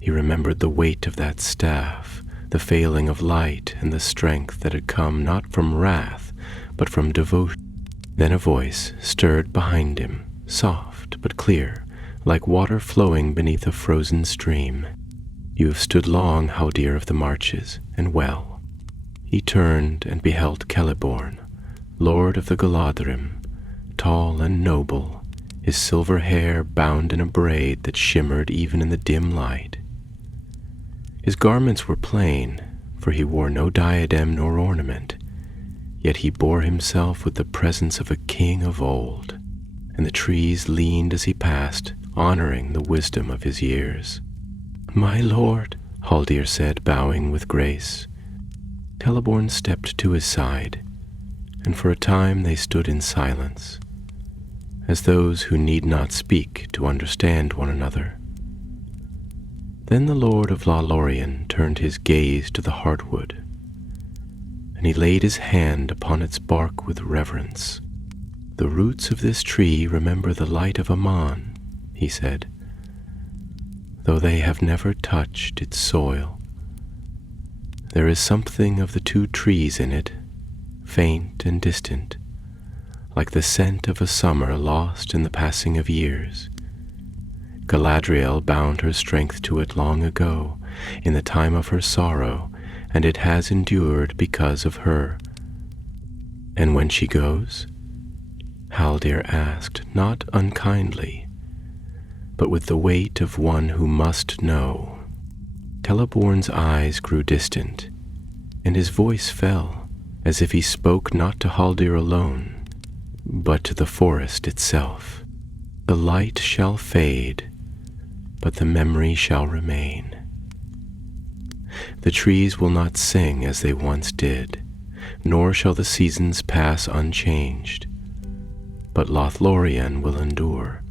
He remembered the weight of that staff, the failing of light, and the strength that had come not from wrath, but from devotion. Then a voice stirred behind him, soft but clear, like water flowing beneath a frozen stream. "You have stood long, Haldir of the Marches, and well." He turned and beheld Celeborn, Lord of the Galadrim, tall and noble, his silver hair bound in a braid that shimmered even in the dim light. His garments were plain, for he wore no diadem nor ornament, yet he bore himself with the presence of a king of old, and the trees leaned as he passed, honoring the wisdom of his years. "My lord," Haldir said, bowing with grace. Celeborn stepped to his side, and for a time they stood in silence, as those who need not speak to understand one another. Then the Lord of Lothlórien turned his gaze to the heartwood, and he laid his hand upon its bark with reverence. "The roots of this tree remember the light of Aman," he said, "though they have never touched its soil. There is something of the two trees in it, faint and distant, like the scent of a summer lost in the passing of years. Galadriel bound her strength to it long ago, in the time of her sorrow, and it has endured because of her. And when she goes, Haldir asked, not unkindly, but with the weight of one who must know. Celeborn's eyes grew distant, and his voice fell, as if he spoke not to Haldir alone, but to the forest itself. The light shall fade, but the memory shall remain. The trees will not sing as they once did, nor shall the seasons pass unchanged, but Lothlórien will endure,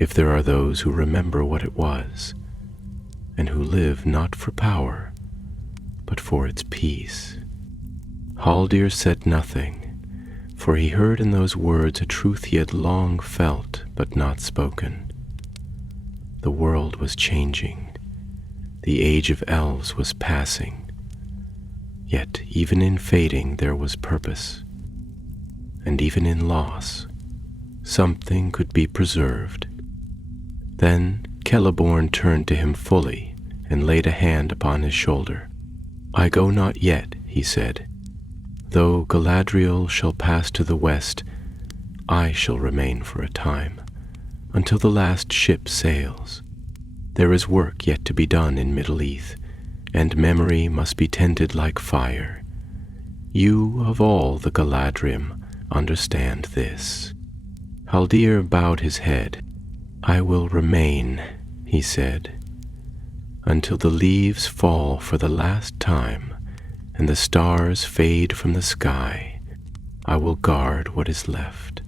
if there are those who remember what it was, and who live not for power, but for its peace. Haldir said nothing, for he heard in those words a truth he had long felt but not spoken. The world was changing. The age of elves was passing. Yet even in fading there was purpose, and even in loss, something could be preserved. Then Celeborn turned to him fully and laid a hand upon his shoulder. "I go not yet," he said. "Though Galadriel shall pass to the west, I shall remain for a time, until the last ship sails. There is work yet to be done in Middle-earth, and memory must be tended like fire. You, of all the Galadrim, understand this." Haldir bowed his head. "I will remain," he said, "until the leaves fall for the last time and the stars fade from the sky. I will guard what is left."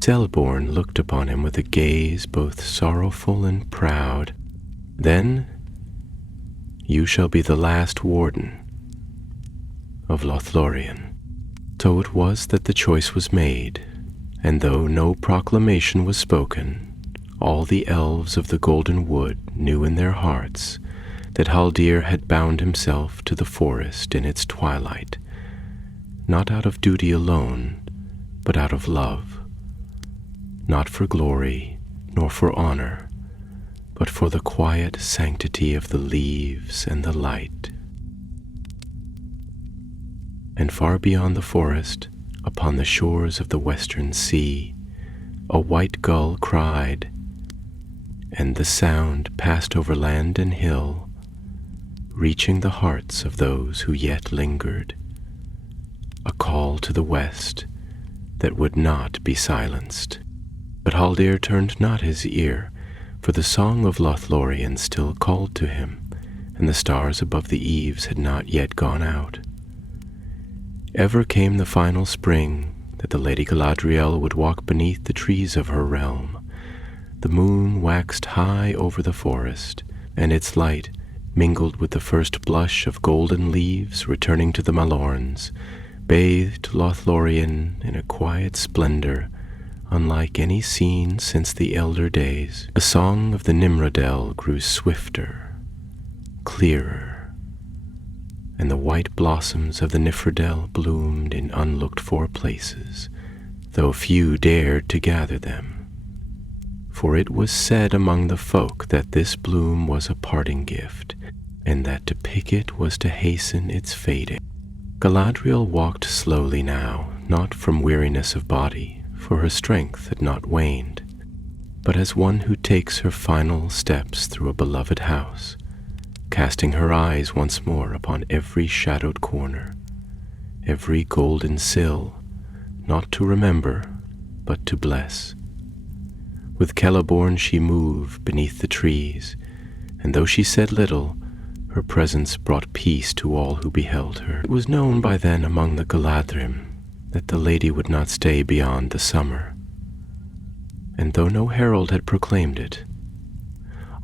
Celeborn looked upon him with a gaze both sorrowful and proud. "Then you shall be the last warden of Lothlórien." So it was that the choice was made, and though no proclamation was spoken, all the elves of the Golden Wood knew in their hearts that Haldir had bound himself to the forest in its twilight, not out of duty alone, but out of love, not for glory nor for honor, but for the quiet sanctity of the leaves and the light. And far beyond the forest, upon the shores of the western sea, a white gull cried, and the sound passed over land and hill, reaching the hearts of those who yet lingered, a call to the west that would not be silenced. But Haldir turned not his ear, for the song of Lothlórien still called to him, and the stars above the eaves had not yet gone out. Ever came the final spring that the Lady Galadriel would walk beneath the trees of her realm. The moon waxed high over the forest, and its light, mingled with the first blush of golden leaves returning to the Malorns, bathed Lothlórien in a quiet splendor unlike any scene since the elder days. The song of the Nimrodel grew swifter, clearer, and the white blossoms of the Nifredel bloomed in unlooked-for places, though few dared to gather them. For it was said among the folk that this bloom was a parting gift, and that to pick it was to hasten its fading. Galadriel walked slowly now, not from weariness of body, for her strength had not waned, but as one who takes her final steps through a beloved house, casting her eyes once more upon every shadowed corner, every golden sill, not to remember, but to bless. With Celeborn she moved beneath the trees, and though she said little, her presence brought peace to all who beheld her. It was known by then among the Galadrim that the lady would not stay beyond the summer, and though no herald had proclaimed it,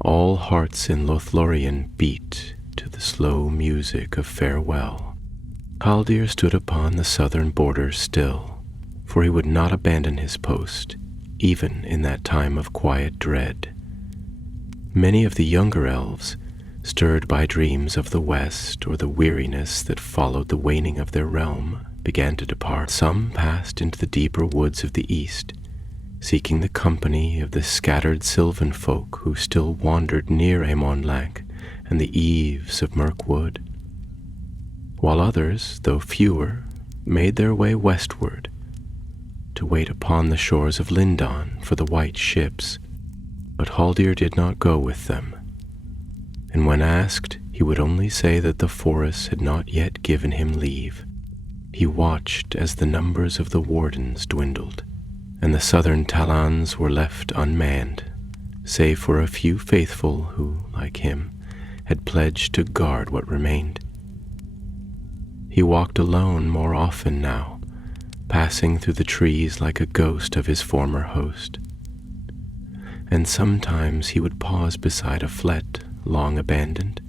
all hearts in Lothlórien beat to the slow music of farewell. Haldir stood upon the southern border still, for he would not abandon his post, even in that time of quiet dread. Many of the younger elves, stirred by dreams of the west or the weariness that followed the waning of their realm, began to depart. Some passed into the deeper woods of the east, seeking the company of the scattered sylvan folk who still wandered near Amon Lanc and the eaves of Mirkwood, while others, though fewer, made their way westward, to wait upon the shores of Lindon for the white ships, but Haldir did not go with them, and when asked, he would only say that the forest had not yet given him leave. He watched as the numbers of the wardens dwindled, and the southern talons were left unmanned, save for a few faithful who, like him, had pledged to guard what remained. He walked alone more often now, passing through the trees like a ghost of his former host. And sometimes he would pause beside a flet long abandoned,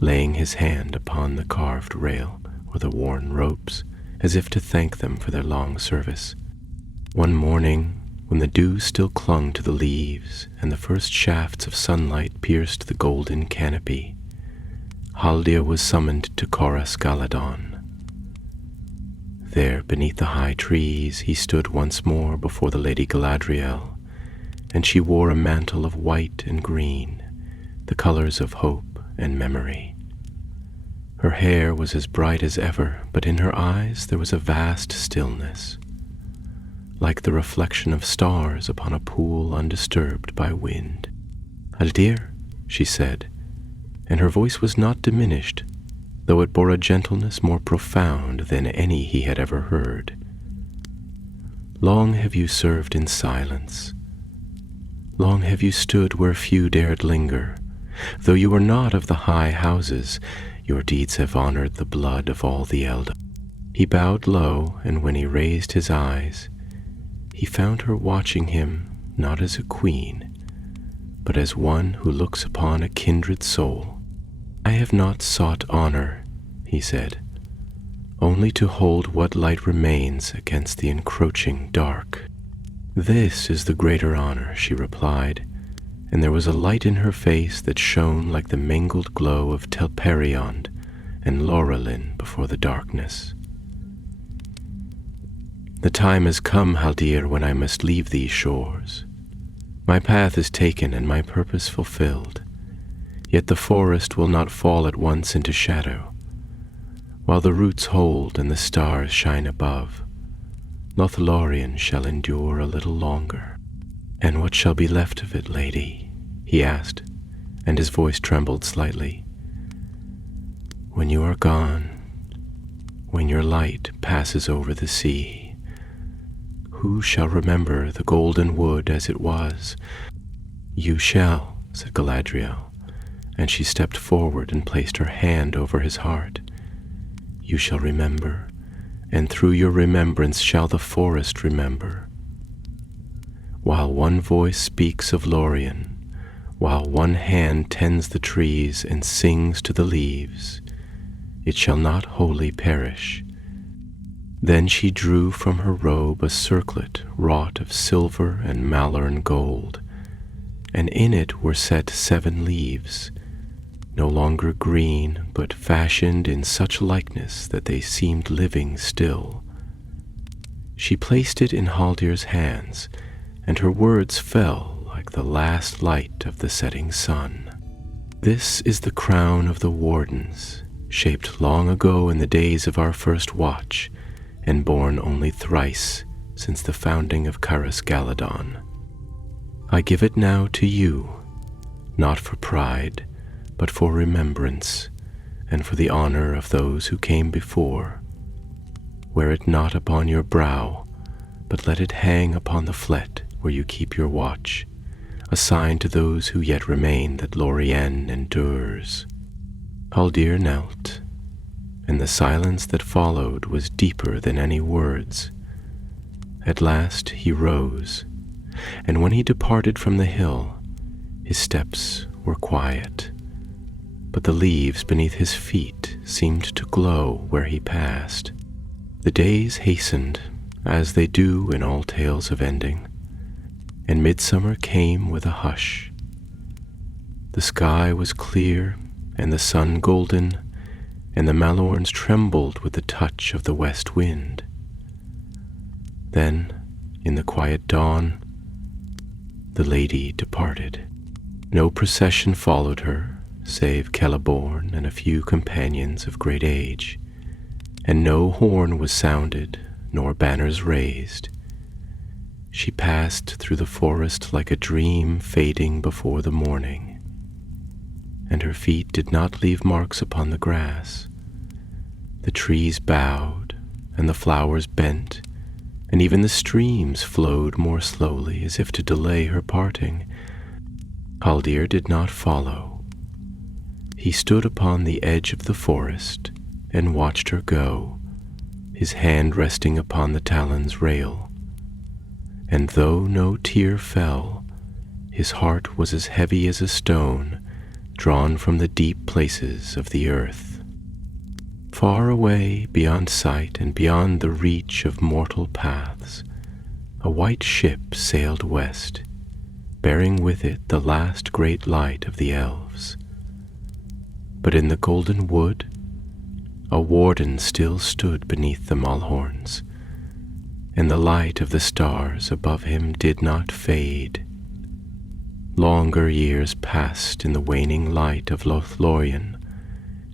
laying his hand upon the carved rail or the worn ropes as if to thank them for their long service. One morning, when the dew still clung to the leaves and the first shafts of sunlight pierced the golden canopy, Haldir was summoned to Corus Galadon. There, beneath the high trees, he stood once more before the Lady Galadriel, and she wore a mantle of white and green, the colors of hope and memory. Her hair was as bright as ever, but in her eyes there was a vast stillness, like the reflection of stars upon a pool undisturbed by wind. "Haldir," she said, and her voice was not diminished, though it bore a gentleness more profound than any he had ever heard. "Long have you served in silence. Long have you stood where few dared linger. Though you are not of the high houses, your deeds have honored the blood of all the Eldar." He bowed low, and when he raised his eyes, he found her watching him not as a queen, but as one who looks upon a kindred soul. "I have not sought honor," he said, "only to hold what light remains against the encroaching dark." "This is the greater honor," she replied, and there was a light in her face that shone like the mingled glow of Telperion and Lothlórien before the darkness. "The time has come, Haldir, when I must leave these shores. My path is taken and my purpose fulfilled. Yet the forest will not fall at once into shadow. While the roots hold and the stars shine above, Lothlórien shall endure a little longer." "And what shall be left of it, lady?" he asked, and his voice trembled slightly. "When you are gone, when your light passes over the sea, who shall remember the golden wood as it was?" "You shall," said Galadriel, and she stepped forward and placed her hand over his heart. "You shall remember, and through your remembrance shall the forest remember. While one voice speaks of Lórien, while one hand tends the trees and sings to the leaves, it shall not wholly perish." Then she drew from her robe a circlet wrought of silver and malern gold, and in it were set 7 leaves, no longer green, but fashioned in such likeness that they seemed living still. She placed it in Haldir's hands, and her words fell like the last light of the setting sun. "This is the crown of the wardens, shaped long ago in the days of our first watch, and born only thrice since the founding of Corus Galadon. I give it now to you, not for pride, but for remembrance, and for the honor of those who came before. Wear it not upon your brow, but let it hang upon the flet where you keep your watch, a sign to those who yet remain that Lórien endures." Haldir knelt, and the silence that followed was deeper than any words. At last he rose, and when he departed from the hill, his steps were quiet, but the leaves beneath his feet seemed to glow where he passed. The days hastened, as they do in all tales of ending, and midsummer came with a hush. The sky was clear, and the sun golden, and the malorns trembled with the touch of the west wind. Then, in the quiet dawn, the lady departed. No procession followed her, save Celeborn and a few companions of great age, and no horn was sounded, nor banners raised. She passed through the forest like a dream fading before the morning, and her feet did not leave marks upon the grass. The trees bowed, and the flowers bent, and even the streams flowed more slowly as if to delay her parting. Haldir did not follow. He stood upon the edge of the forest and watched her go, his hand resting upon the talon's rail. And though no tear fell, his heart was as heavy as a stone drawn from the deep places of the earth. Far away beyond sight and beyond the reach of mortal paths, a white ship sailed west, bearing with it the last great light of the elves. But in the golden wood, a warden still stood beneath the mulhorns, and the light of the stars above him did not fade. Longer years passed in the waning light of Lothlórien,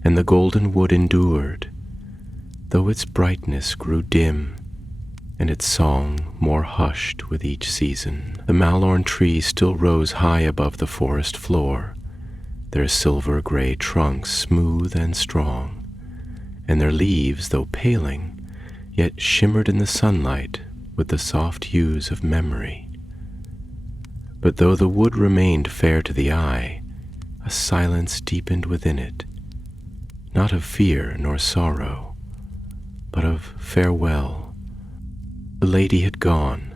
and the golden wood endured, though its brightness grew dim, and its song more hushed with each season. The malorn trees still rose high above the forest floor, their silver-gray trunks smooth and strong, and their leaves, though paling, yet shimmered in the sunlight with the soft hues of memory. But though the wood remained fair to the eye, a silence deepened within it, not of fear nor sorrow, but of farewell. The lady had gone,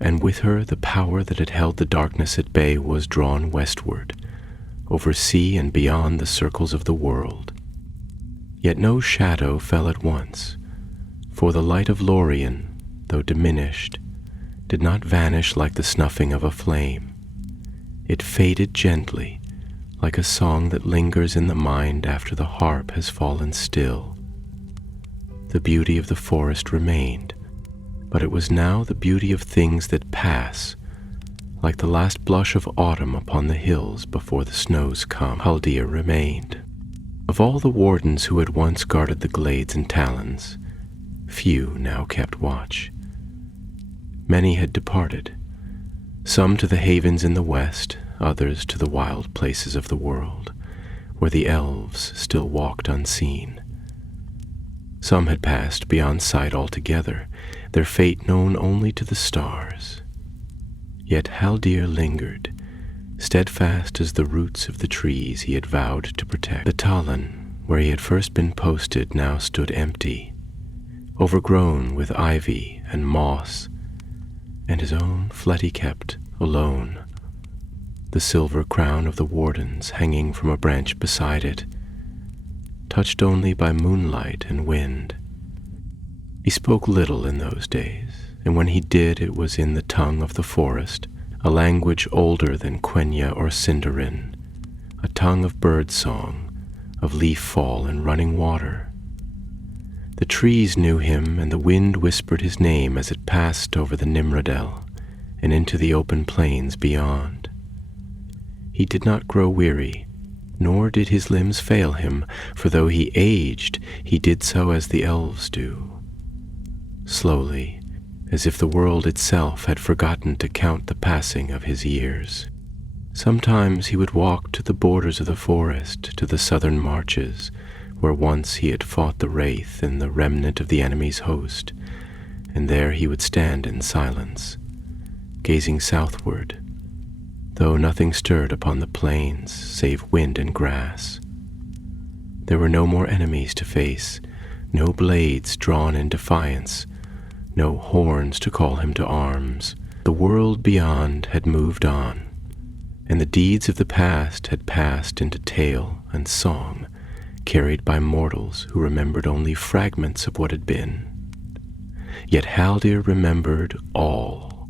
and with her the power that had held the darkness at bay was drawn westward, over sea and beyond the circles of the world. Yet no shadow fell at once, for the light of Lórien, though diminished, did not vanish like the snuffing of a flame. It faded gently, like a song that lingers in the mind after the harp has fallen still. The beauty of the forest remained, but it was now the beauty of things that pass, like the last blush of autumn upon the hills before the snows come. Haldir remained. Of all the wardens who had once guarded the glades and talons, few now kept watch. Many had departed, some to the havens in the west, others to the wild places of the world, where the elves still walked unseen. Some had passed beyond sight altogether, their fate known only to the stars. Yet Haldir lingered, steadfast as the roots of the trees he had vowed to protect. The talon, where he had first been posted, now stood empty, overgrown with ivy and moss, and his own flet he kept alone, the silver crown of the wardens hanging from a branch beside it, touched only by moonlight and wind. He spoke little in those days, and when he did it was in the tongue of the forest, a language older than Quenya or Sindarin, a tongue of bird song, of leaf fall and running water. The trees knew him, and the wind whispered his name as it passed over the Nimrodel and into the open plains beyond. He did not grow weary, nor did his limbs fail him, for though he aged, he did so as the elves do, slowly, as if the world itself had forgotten to count the passing of his years. Sometimes he would walk to the borders of the forest, to the southern marches, where once he had fought the wraith and the remnant of the enemy's host, and there he would stand in silence, gazing southward, though nothing stirred upon the plains save wind and grass. There were no more enemies to face, no blades drawn in defiance, no horns to call him to arms. The world beyond had moved on, and the deeds of the past had passed into tale and song, carried by mortals who remembered only fragments of what had been. Yet Haldir remembered all.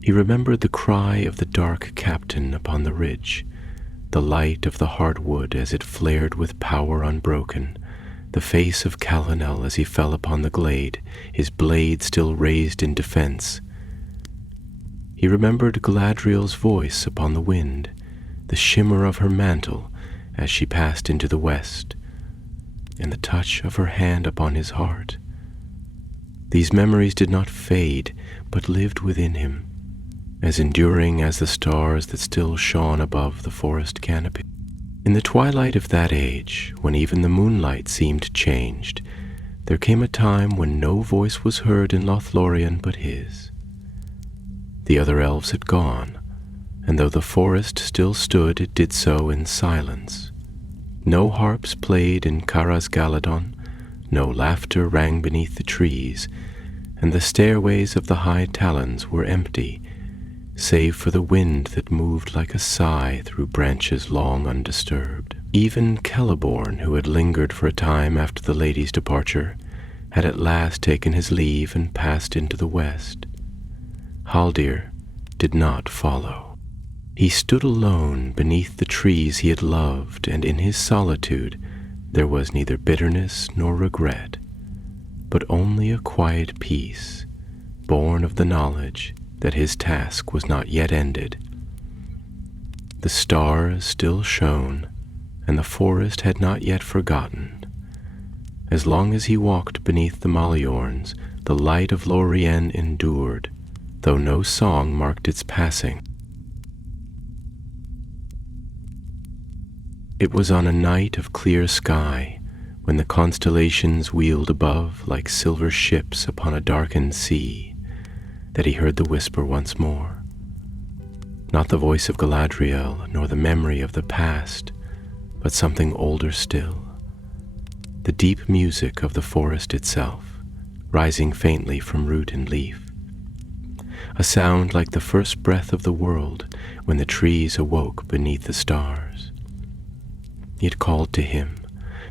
He remembered the cry of the dark captain upon the ridge, the light of the hardwood as it flared with power unbroken, the face of Calanel as he fell upon the glade, his blade still raised in defense. He remembered Galadriel's voice upon the wind, the shimmer of her mantle as she passed into the west, and the touch of her hand upon his heart. These memories did not fade, but lived within him, as enduring as the stars that still shone above the forest canopy. In the twilight of that age, when even the moonlight seemed changed, there came a time when no voice was heard in Lothlórien but his. The other elves had gone, and though the forest still stood, it did so in silence. No harps played in Caras Galadon, no laughter rang beneath the trees, and the stairways of the high talons were empty, save for the wind that moved like a sigh through branches long undisturbed. Even Celeborn, who had lingered for a time after the lady's departure, had at last taken his leave and passed into the west. Haldir did not follow. He stood alone beneath the trees he had loved, and in his solitude there was neither bitterness nor regret, but only a quiet peace, born of the knowledge that his task was not yet ended. The stars still shone, and the forest had not yet forgotten. As long as he walked beneath the Maliorns, the light of Lórien endured, though no song marked its passing. It was on a night of clear sky, when the constellations wheeled above like silver ships upon a darkened sea, that he heard the whisper once more. Not the voice of Galadriel, nor the memory of the past, but something older still. The deep music of the forest itself, rising faintly from root and leaf. A sound like the first breath of the world when the trees awoke beneath the stars. It called to him,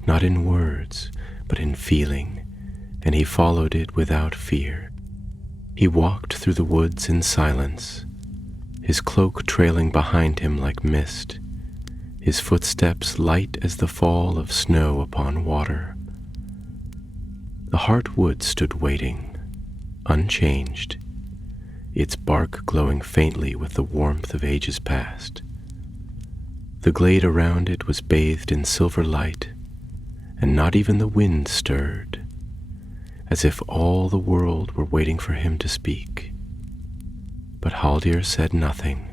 not in words, but in feeling, and he followed it without fear. He walked through the woods in silence, his cloak trailing behind him like mist, his footsteps light as the fall of snow upon water. The heartwood stood waiting, unchanged, its bark glowing faintly with the warmth of ages past. The glade around it was bathed in silver light, and not even the wind stirred, as if all the world were waiting for him to speak. But Haldir said nothing.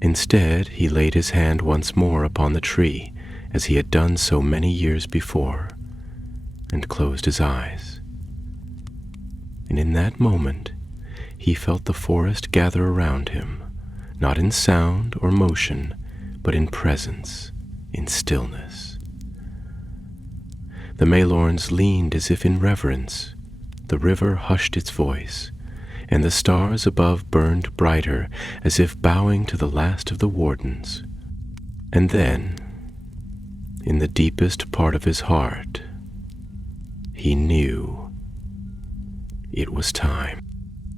Instead, he laid his hand once more upon the tree, as he had done so many years before, and closed his eyes. And in that moment, he felt the forest gather around him, not in sound or motion, but in presence, in stillness. The Maelorns leaned as if in reverence, the river hushed its voice, and the stars above burned brighter, as if bowing to the last of the wardens. And then, in the deepest part of his heart, he knew it was time,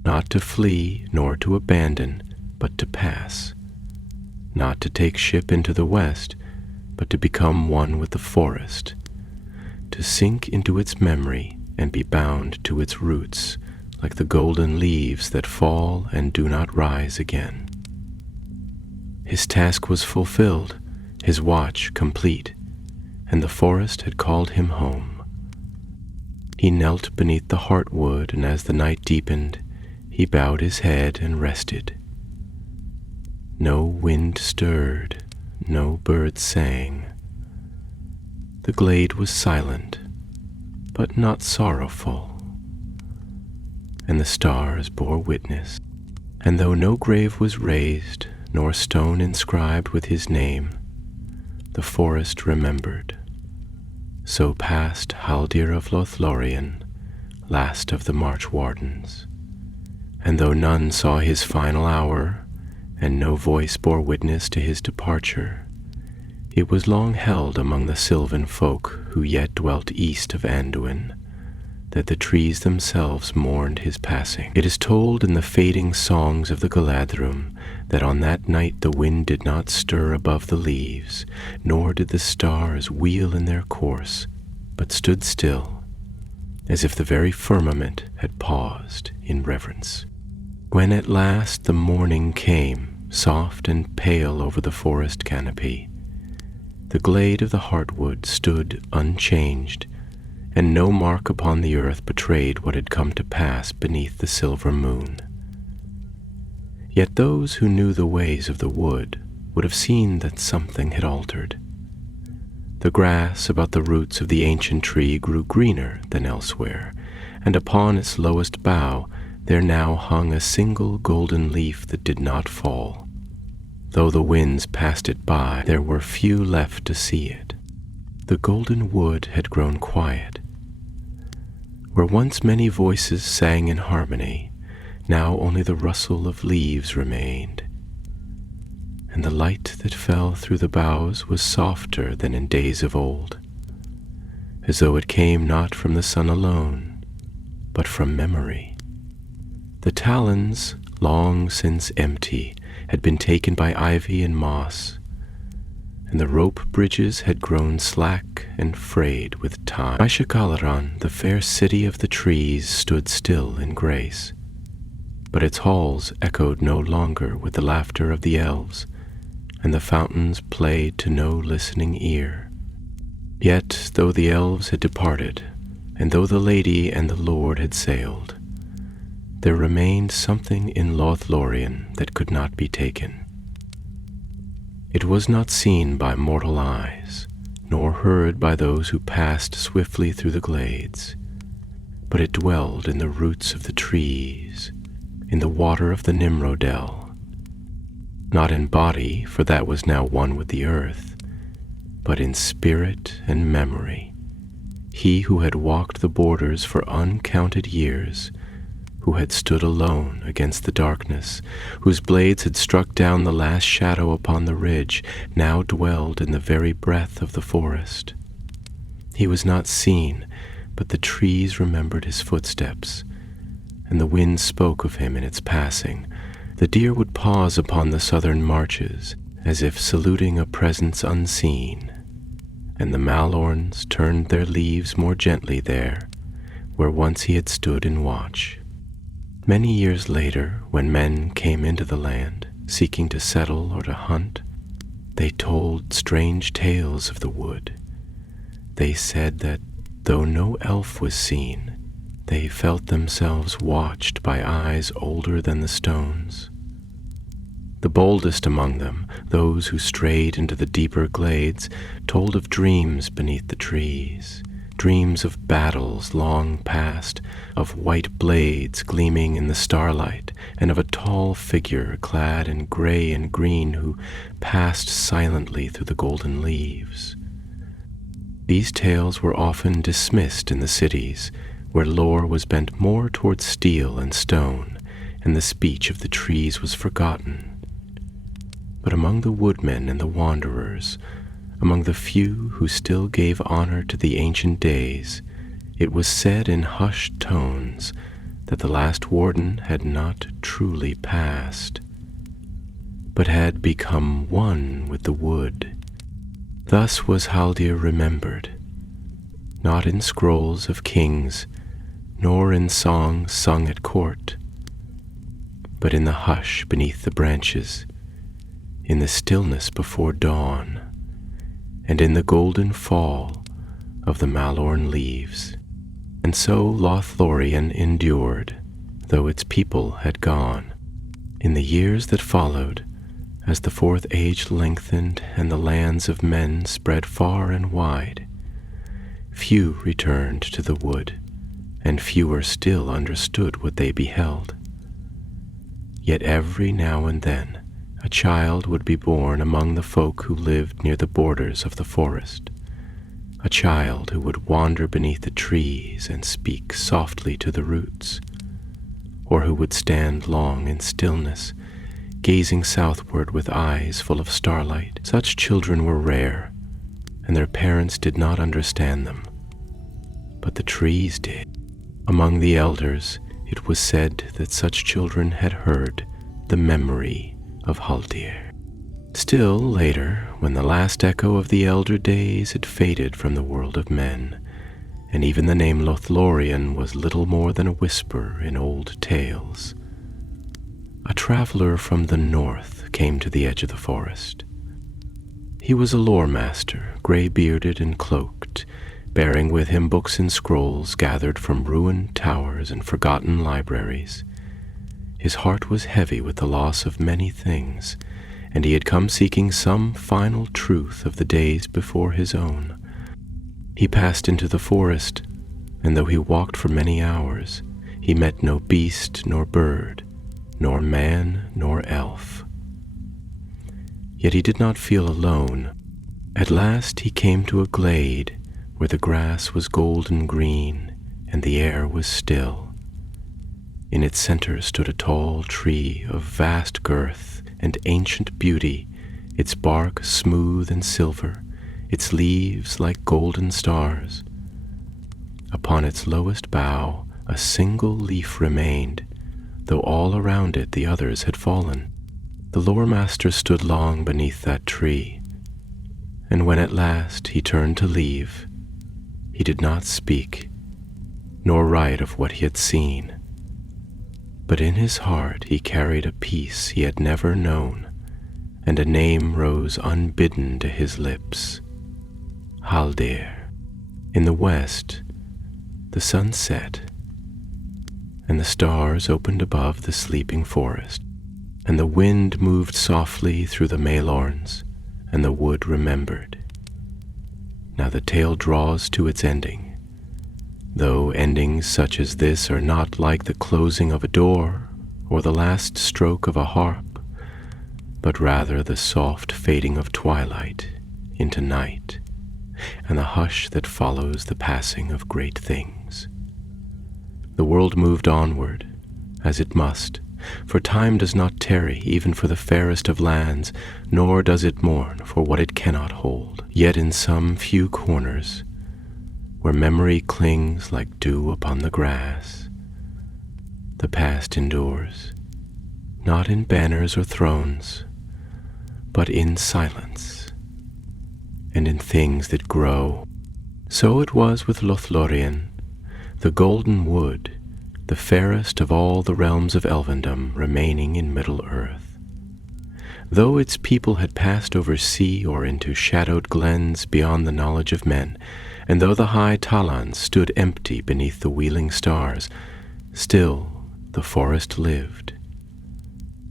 not to flee nor to abandon, but to pass. Not to take ship into the west, but to become one with the forest, to sink into its memory and be bound to its roots, like the golden leaves that fall and do not rise again. His task was fulfilled, his watch complete, and the forest had called him home. He knelt beneath the heartwood, and as the night deepened, he bowed his head and rested. No wind stirred, no bird sang. The glade was silent, but not sorrowful, and the stars bore witness. And though no grave was raised, nor stone inscribed with his name, the forest remembered. So passed Haldir of Lothlórien, last of the March Wardens. And though none saw his final hour, and no voice bore witness to his departure, it was long held among the sylvan folk who yet dwelt east of Anduin, that the trees themselves mourned his passing. It is told in the fading songs of the Galadhrim that on that night the wind did not stir above the leaves, nor did the stars wheel in their course, but stood still, as if the very firmament had paused in reverence. When at last the morning came, soft and pale over the forest canopy, the glade of the heartwood stood unchanged, and no mark upon the earth betrayed what had come to pass beneath the silver moon. Yet those who knew the ways of the wood would have seen that something had altered. The grass about the roots of the ancient tree grew greener than elsewhere, and upon its lowest bough there now hung a single golden leaf that did not fall. Though the winds passed it by, there were few left to see it. The golden wood had grown quiet. Where once many voices sang in harmony, now only the rustle of leaves remained, and the light that fell through the boughs was softer than in days of old, as though it came not from the sun alone, but from memory. The talons, long since empty, had been taken by ivy and moss, and the rope bridges had grown slack and frayed with time. By Shikalaran, the fair city of the trees stood still in grace, but its halls echoed no longer with the laughter of the elves, and the fountains played to no listening ear. Yet, though the elves had departed, and though the lady and the lord had sailed, there remained something in Lothlórien that could not be taken. It was not seen by mortal eyes, nor heard by those who passed swiftly through the glades, but it dwelled in the roots of the trees, in the water of the Nimrodel, not in body, for that was now one with the earth, but in spirit and memory. He who had walked the borders for uncounted years, who had stood alone against the darkness, whose blades had struck down the last shadow upon the ridge, now dwelled in the very breath of the forest. He was not seen, but the trees remembered his footsteps, and the wind spoke of him in its passing. The deer would pause upon the southern marches, as if saluting a presence unseen, and the malorns turned their leaves more gently there, where once he had stood in watch. Many years later, when men came into the land, seeking to settle or to hunt, they told strange tales of the wood. They said that, though no elf was seen, they felt themselves watched by eyes older than the stones. The boldest among them, those who strayed into the deeper glades, told of dreams beneath the trees, dreams of battles long past, of white blades gleaming in the starlight, and of a tall figure clad in gray and green who passed silently through the golden leaves. These tales were often dismissed in the cities, where lore was bent more towards steel and stone, and the speech of the trees was forgotten. But among the woodmen and the wanderers, among the few who still gave honor to the ancient days, it was said in hushed tones that the last warden had not truly passed, but had become one with the wood. Thus was Haldir remembered, not in scrolls of kings, nor in songs sung at court, but in the hush beneath the branches, in the stillness before dawn, and in the golden fall of the malorn leaves. And so Lothlórien endured, though its people had gone. In the years that followed, as the fourth age lengthened and the lands of men spread far and wide, few returned to the wood, and fewer still understood what they beheld. Yet every now and then a child would be born among the folk who lived near the borders of the forest, a child who would wander beneath the trees and speak softly to the roots, or who would stand long in stillness, gazing southward with eyes full of starlight. Such children were rare, and their parents did not understand them, but the trees did. Among the elders, it was said that such children had heard the memory of Haldir. Still later, when the last echo of the elder days had faded from the world of men, and even the name Lothlórien was little more than a whisper in old tales, a traveler from the north came to the edge of the forest. He was a lore master, gray-bearded and cloaked, bearing with him books and scrolls gathered from ruined towers and forgotten libraries. His heart was heavy with the loss of many things, and he had come seeking some final truth of the days before his own. He passed into the forest, and though he walked for many hours, he met no beast nor bird, nor man nor elf. Yet he did not feel alone. At last he came to a glade where the grass was golden green and the air was still. In its center stood a tall tree of vast girth and ancient beauty, its bark smooth and silver, its leaves like golden stars. Upon its lowest bough a single leaf remained, though all around it the others had fallen. The lore master stood long beneath that tree, and when at last he turned to leave, he did not speak, nor write of what he had seen. But in his heart he carried a peace he had never known, and a name rose unbidden to his lips: Haldir. In the west, the sun set, and the stars opened above the sleeping forest, and the wind moved softly through the maelorns, and the wood remembered. Now the tale draws to its ending, though endings such as this are not like the closing of a door or the last stroke of a harp, but rather the soft fading of twilight into night, and the hush that follows the passing of great things. The world moved onward, as it must, for time does not tarry even for the fairest of lands, nor does it mourn for what it cannot hold. Yet in some few corners, where memory clings like dew upon the grass, the past endures, not in banners or thrones, but in silence, and in things that grow. So it was with Lothlórien, the golden wood, the fairest of all the realms of elvendom remaining in Middle-earth. Though its people had passed over sea or into shadowed glens beyond the knowledge of men, and though the high Talans stood empty beneath the wheeling stars, still the forest lived.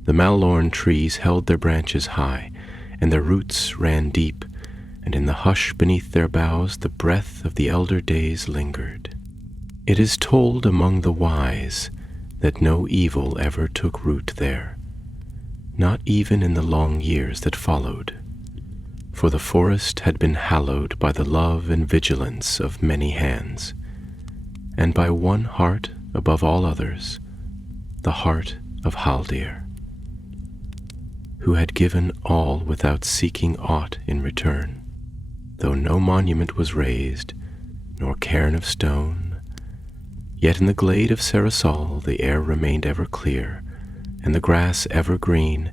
The Maelorn trees held their branches high, and their roots ran deep, and in the hush beneath their boughs the breath of the elder days lingered. It is told among the wise that no evil ever took root there, not even in the long years that followed, for the forest had been hallowed by the love and vigilance of many hands, and by one heart above all others, the heart of Haldir, who had given all without seeking aught in return, though no monument was raised, nor cairn of stone. Yet in the glade of Sarasol the air remained ever clear, and the grass ever green,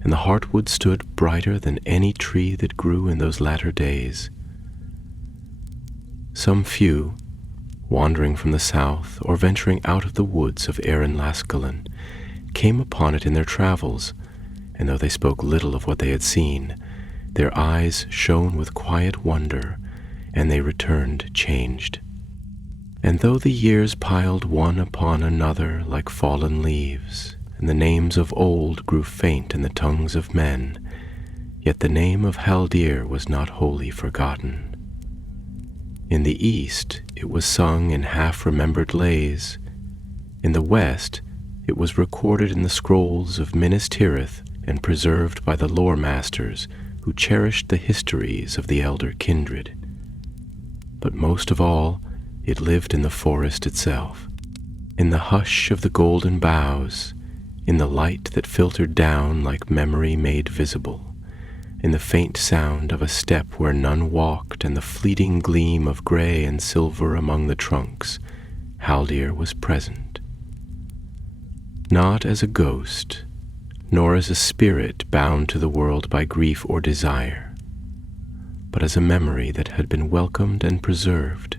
and the heartwood stood brighter than any tree that grew in those latter days. Some few, wandering from the south or venturing out of the woods of Erin Lascallan, came upon it in their travels, and though they spoke little of what they had seen, their eyes shone with quiet wonder, and they returned changed. And though the years piled one upon another like fallen leaves, and the names of old grew faint in the tongues of men, yet the name of Haldir was not wholly forgotten. In the east it was sung in half-remembered lays. In the west it was recorded in the scrolls of Minas Tirith and preserved by the lore masters who cherished the histories of the elder kindred. But most of all, it lived in the forest itself, in the hush of the golden boughs, in the light that filtered down like memory made visible, in the faint sound of a step where none walked and the fleeting gleam of gray and silver among the trunks. Haldir was present. Not as a ghost, nor as a spirit bound to the world by grief or desire, but as a memory that had been welcomed and preserved,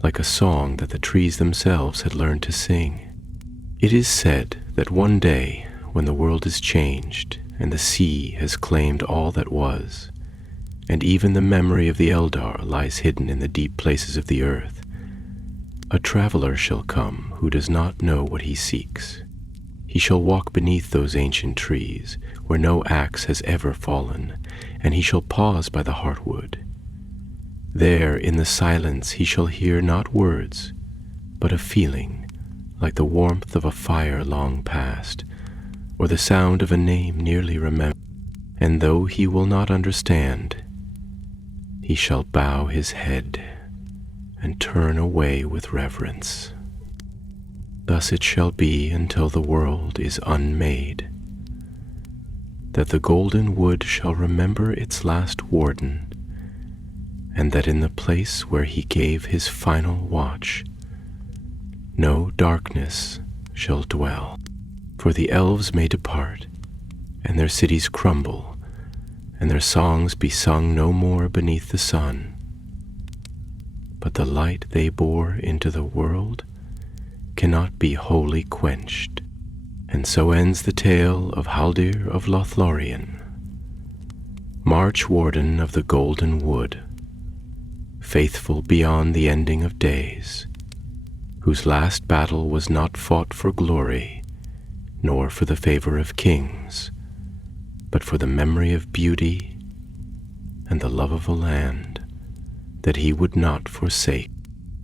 like a song that the trees themselves had learned to sing. It is said that one day, when the world is changed and the sea has claimed all that was, and even the memory of the Eldar lies hidden in the deep places of the earth. A traveler shall come who does not know what he seeks. He shall walk beneath those ancient trees where no axe has ever fallen, and he shall pause by the heartwood. There in the silence he shall hear not words, but a feeling like the warmth of a fire long past, or the sound of a name nearly remembered. And though he will not understand, he shall bow his head and turn away with reverence. Thus it shall be until the world is unmade, that the golden wood shall remember its last warden, and that in the place where he gave his final watch, no darkness shall dwell. For the elves may depart, and their cities crumble, and their songs be sung no more beneath the sun. But the light they bore into the world cannot be wholly quenched. And so ends the tale of Haldir of Lothlórien, March Warden of the Golden Wood, faithful beyond the ending of days, whose last battle was not fought for glory, nor for the favor of kings, but for the memory of beauty and the love of a land that he would not forsake.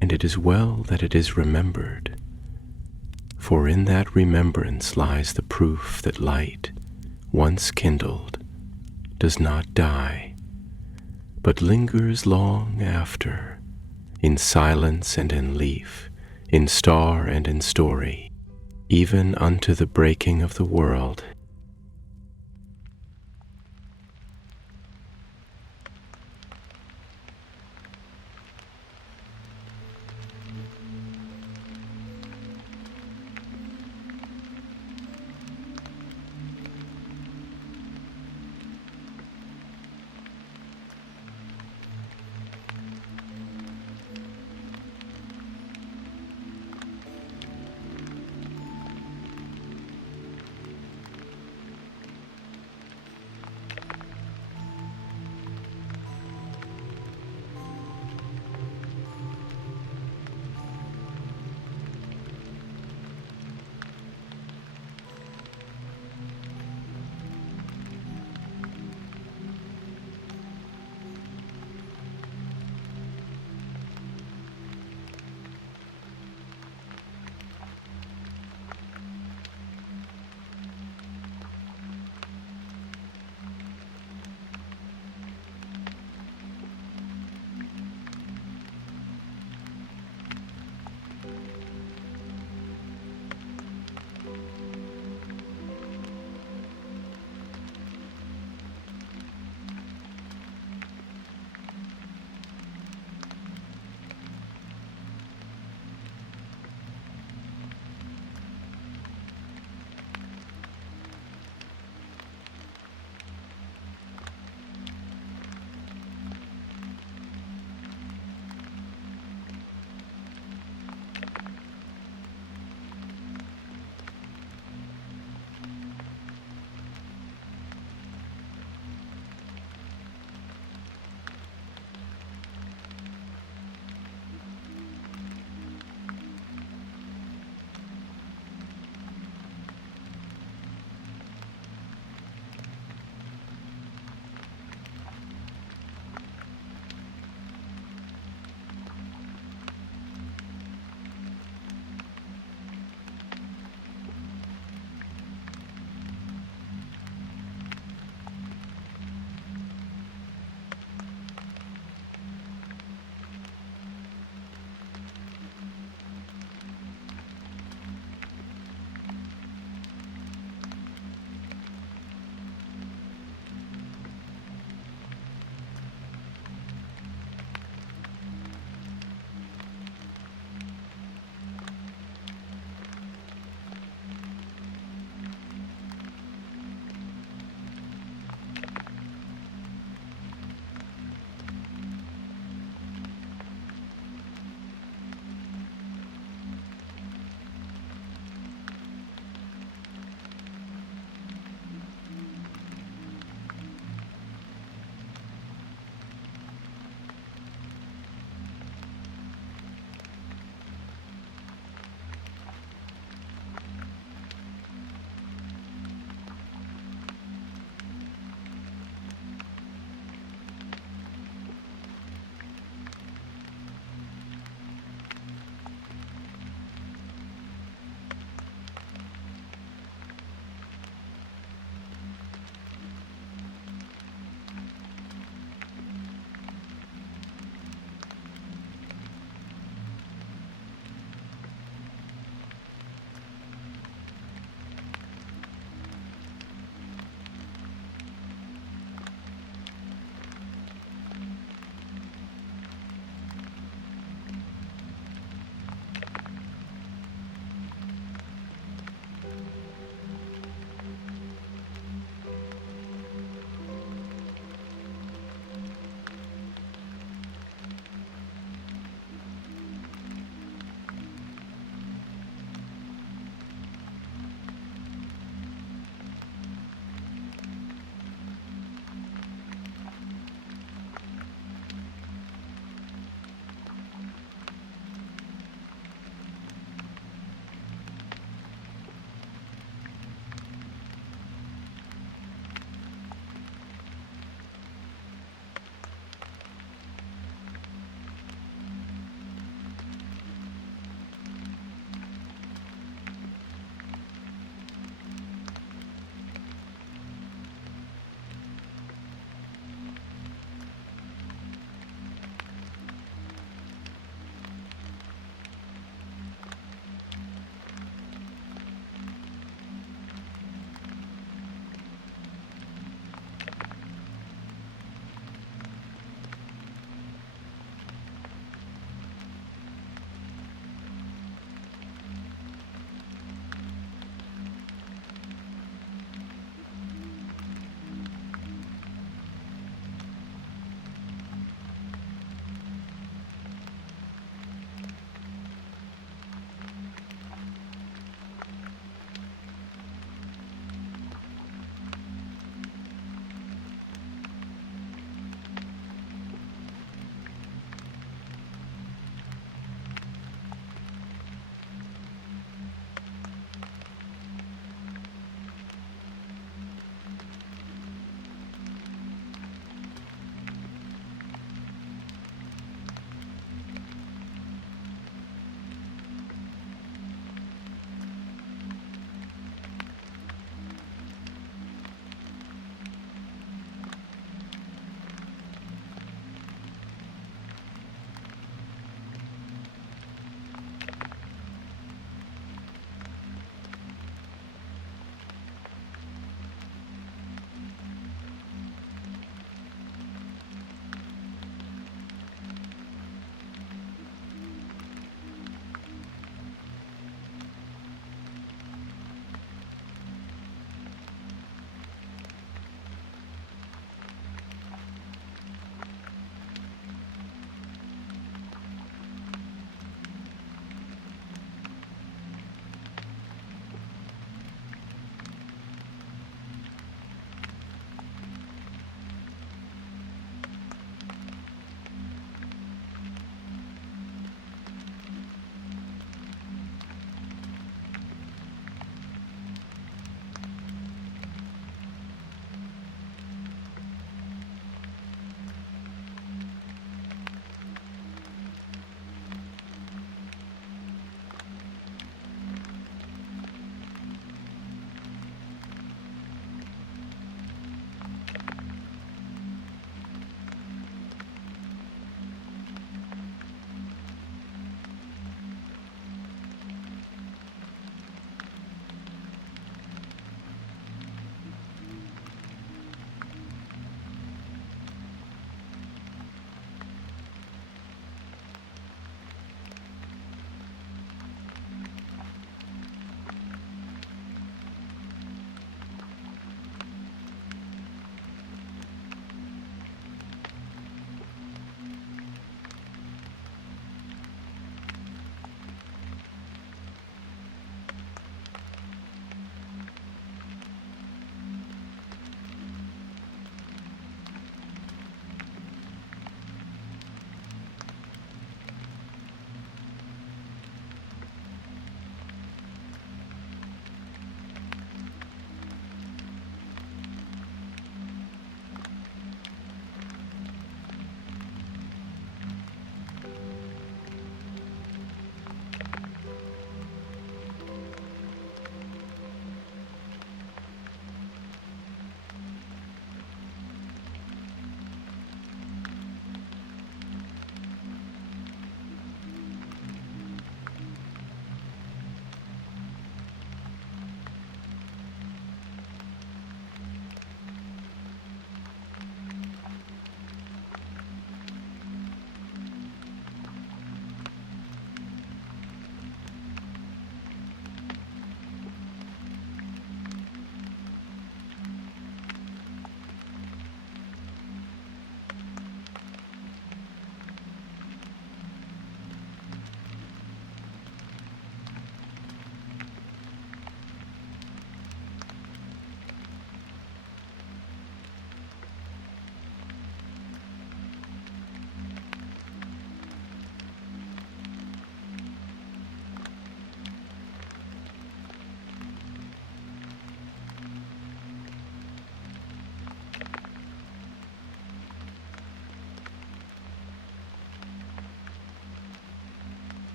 And it is well that it is remembered, for in that remembrance lies the proof that light, once kindled, does not die, but lingers long after, in silence and in leaf, in star and in story, even unto the breaking of the world.